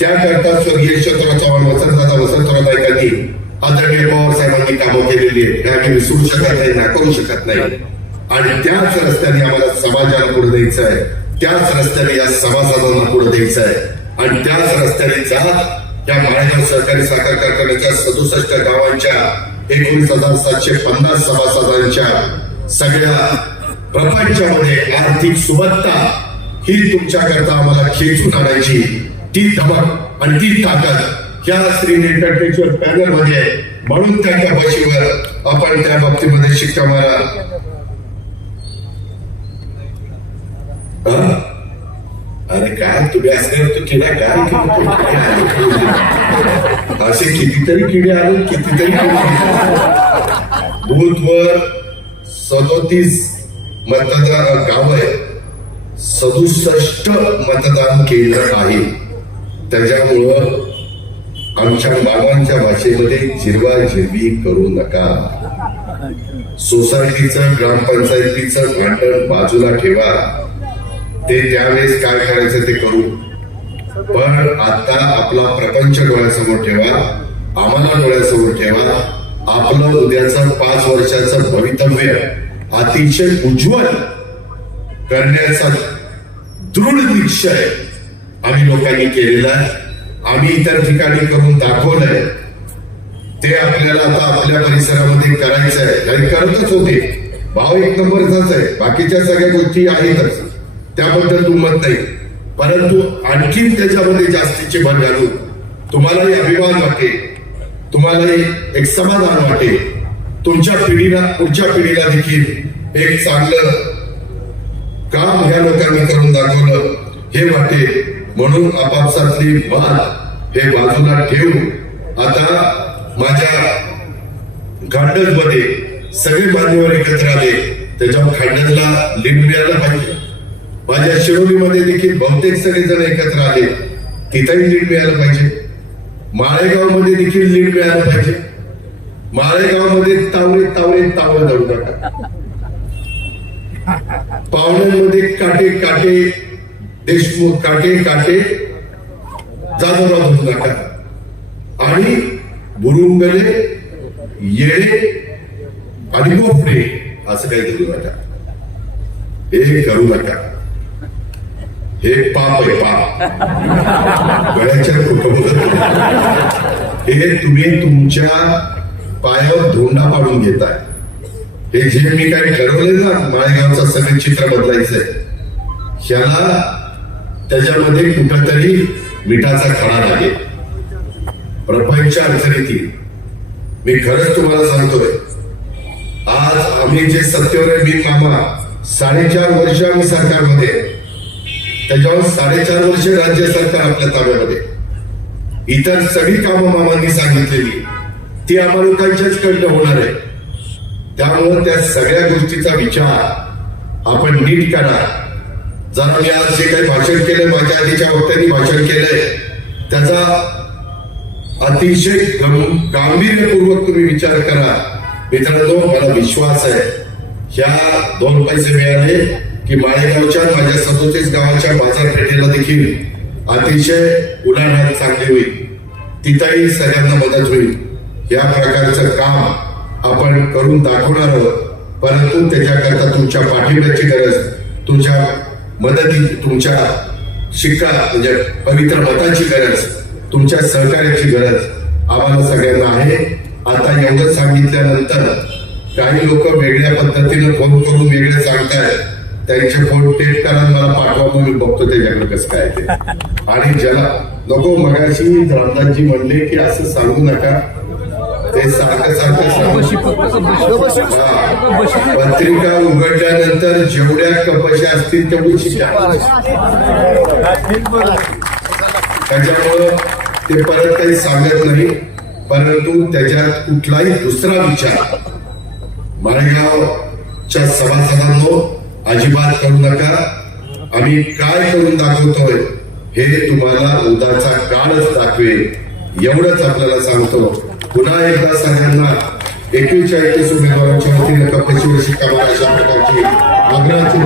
त्याकरता स्वर्गीय यशवंतराव चव्हाण, वसंतराव नाईकांनी, आदरणीय पवार साहेबांनी कामं केलेली आहेत. हे आम्ही विसरू शकत नाही, नाकारू शकत नाही. आणि त्याच रस्त्याने आम्हाला समाजाला पुढे द्यायचं आहे, त्याच रस्त्याने या सभासदांना पुढे द्यायचं आहे. आणि त्याच रस्त्याने जा या माळेगाव सहकारी साखर कारखान्याच्या 67 गावांच्या 19,750 सभासदांच्या सगळ्या प्रपंचामध्ये आर्थिक सुबत्ता ही तुमच्याकरता आम्हाला खेचून आणायची. ती धमक आणि ती ताकद या श्री व्यंकटेश्वर पॅनल मध्ये, म्हणून त्या बशीवर आपण त्या बाबतीमध्ये शिक्का मारा. अरे काय तुम्ही असं तू किडा काय असे कितीतरी किडे आले, कितीतरी बूथवर 37 मतदान गाव आहे, 67 मतदान केंद्र आहे. त्याच्यामुळं आमच्या बाबांच्या भाषेमध्ये जिरवा जिरवी करू नका. सोसायटीचं ग्रामपंचायतीचं भांडण बाजूला ठेवा. ते त्यावेळेस काय करायचं ते करू. पण आता आपला प्रपंच डोळ्यासमोर ठेवा, आम्हाला डोळ्यासमोर ठेवा. आपलं उद्याचं 5 वर्षाचं भवितव्य अतिशय उज्ज्वल करण्याचा दृढ निश्चय आम्ही लोकांनी केलेला आहे. आम्ही इतर ठिकाणी करून दाखवलंय, ते आपल्याला आता आपल्या परिसरामध्ये करायचं आहे. नाही करतच होते, भाव एक नंबरचाच आहे, बाकीच्या सगळ्या गोष्टी आहेतच, त्याबद्दल दुमत नाही. परंतु आणखी त्याच्यामध्ये जास्तीची भर घालून तुम्हालाही अभिमान वाटेल, तुम्हालाही एक समाधान वाटेल, तुमच्या पिढीला, पुढच्या पिढीला देखील एक चांगलं काम ह्या लोकांनी करून दाखवलं हे वाटेल. म्हणून आपापसातली वाद हे बाजूला ठेवून आता माझ्या खांडजमध्ये सगळे मान्यवर एकत्र आले, त्याच्यावर खांडजला लीड मिळायला पाहिजे. माझ्या शिरोलीमध्ये देखील बहुतेक सगळेजण एकत्र आले, तिथेही लीड मिळायला पाहिजे. माळेगावमध्ये देखील लीड मिळायला पाहिजे. माळेगावमध्ये तावरे जाऊ नका, पाहुण्यांमध्ये काटे देशमुख काटे जाधवराव होऊ नका, आणि बुरुंगले येडे आणि गोफडे असं काही करू नका. हे करू नका, हे पाप आहे, पाप. गळ्याच्या कुटुंब हे तुम्ही तुमच्या पायावर धोंडा पाडून घेताय. हे जे मी काही ठरवलंय ना, माळेगावचं सगळं चित्र बदलायचंय, ह्याला त्याच्यामध्ये कुठंतरी मिठाचा खडा लागेल. प्रपंच अडचणीतील मी खरंच तुम्हाला सांगतोय, आज आम्ही जे सत्तेवर आहे, मी मामा 4.5 वर्ष आम्ही सरकारमध्ये, त्याच्यावर 4.5 वर्ष राज्य सरकार आपल्या ताब्यामध्ये. इतर सगळी कामं मामांनी सांगितलेली ती आम्हा लोकांच्याच कडनं होणार आहे. त्यामुळे त्या सगळ्या गोष्टीचा विचार आपण नीट करा. जरा मी आज जे काही भाषण केलंय, माझ्या आधीच्या वक्त्यांनी भाषण केलंय, त्याचा अतिशय गांभीर्यपूर्वक तुम्ही विचार करा. मित्रांनो, मला विश्वास आहे ह्या 2 पैसे मिळाले की माळेगावच्या माझ्या 37 गावाच्या बाजारपेठेला देखील अतिशय उलाढाल चांगली होईल, तिथंही सगळ्यांना मदत होईल. या प्रकारचं काम आपण करून दाखवणार आहोत. परंतु त्याच्याकरता तुमच्या पाठिंब्याची गरज, तुमच्या मदती, तुमच्या शिक्का म्हणजे पवित्र मताची गरज, तुमच्या सहकार्याची गरज आम्हाला सगळ्यांना आहे. आता एवढं सांगितल्यानंतर काही लोक वेगळ्या पद्धतीने फोन करून वेगळे सांगतायत, त्यांचे फोन टेप करा, मला पाठवा, मग मी बघतो त्याच्याकडे कसं काय ते. आणि ज्याला नको, मगाशी रामदासजी म्हणले की असं सांगू नका, ते सारखं पत्रिका उघडल्यानंतर जेवढ्या कपशा असतील तेवढी शिका. त्याच्यामुळं ते परत काही सांगत नाही, परंतु त्याच्यात कुठलाही दुसरा विचार माळेगावच्या सभासदांनो अजिबात करू नका. आम्ही काय करून दाखवतोय हे तुम्हाला उद्याचा काळच दाखवेल, एवढंच आपल्याला सांगतो. पुन्हा एकदा सगळ्यांना 41 उमेदवारांच्या वतीने कपशीवर शिक्का मारा अशा प्रकारची आग्रहाची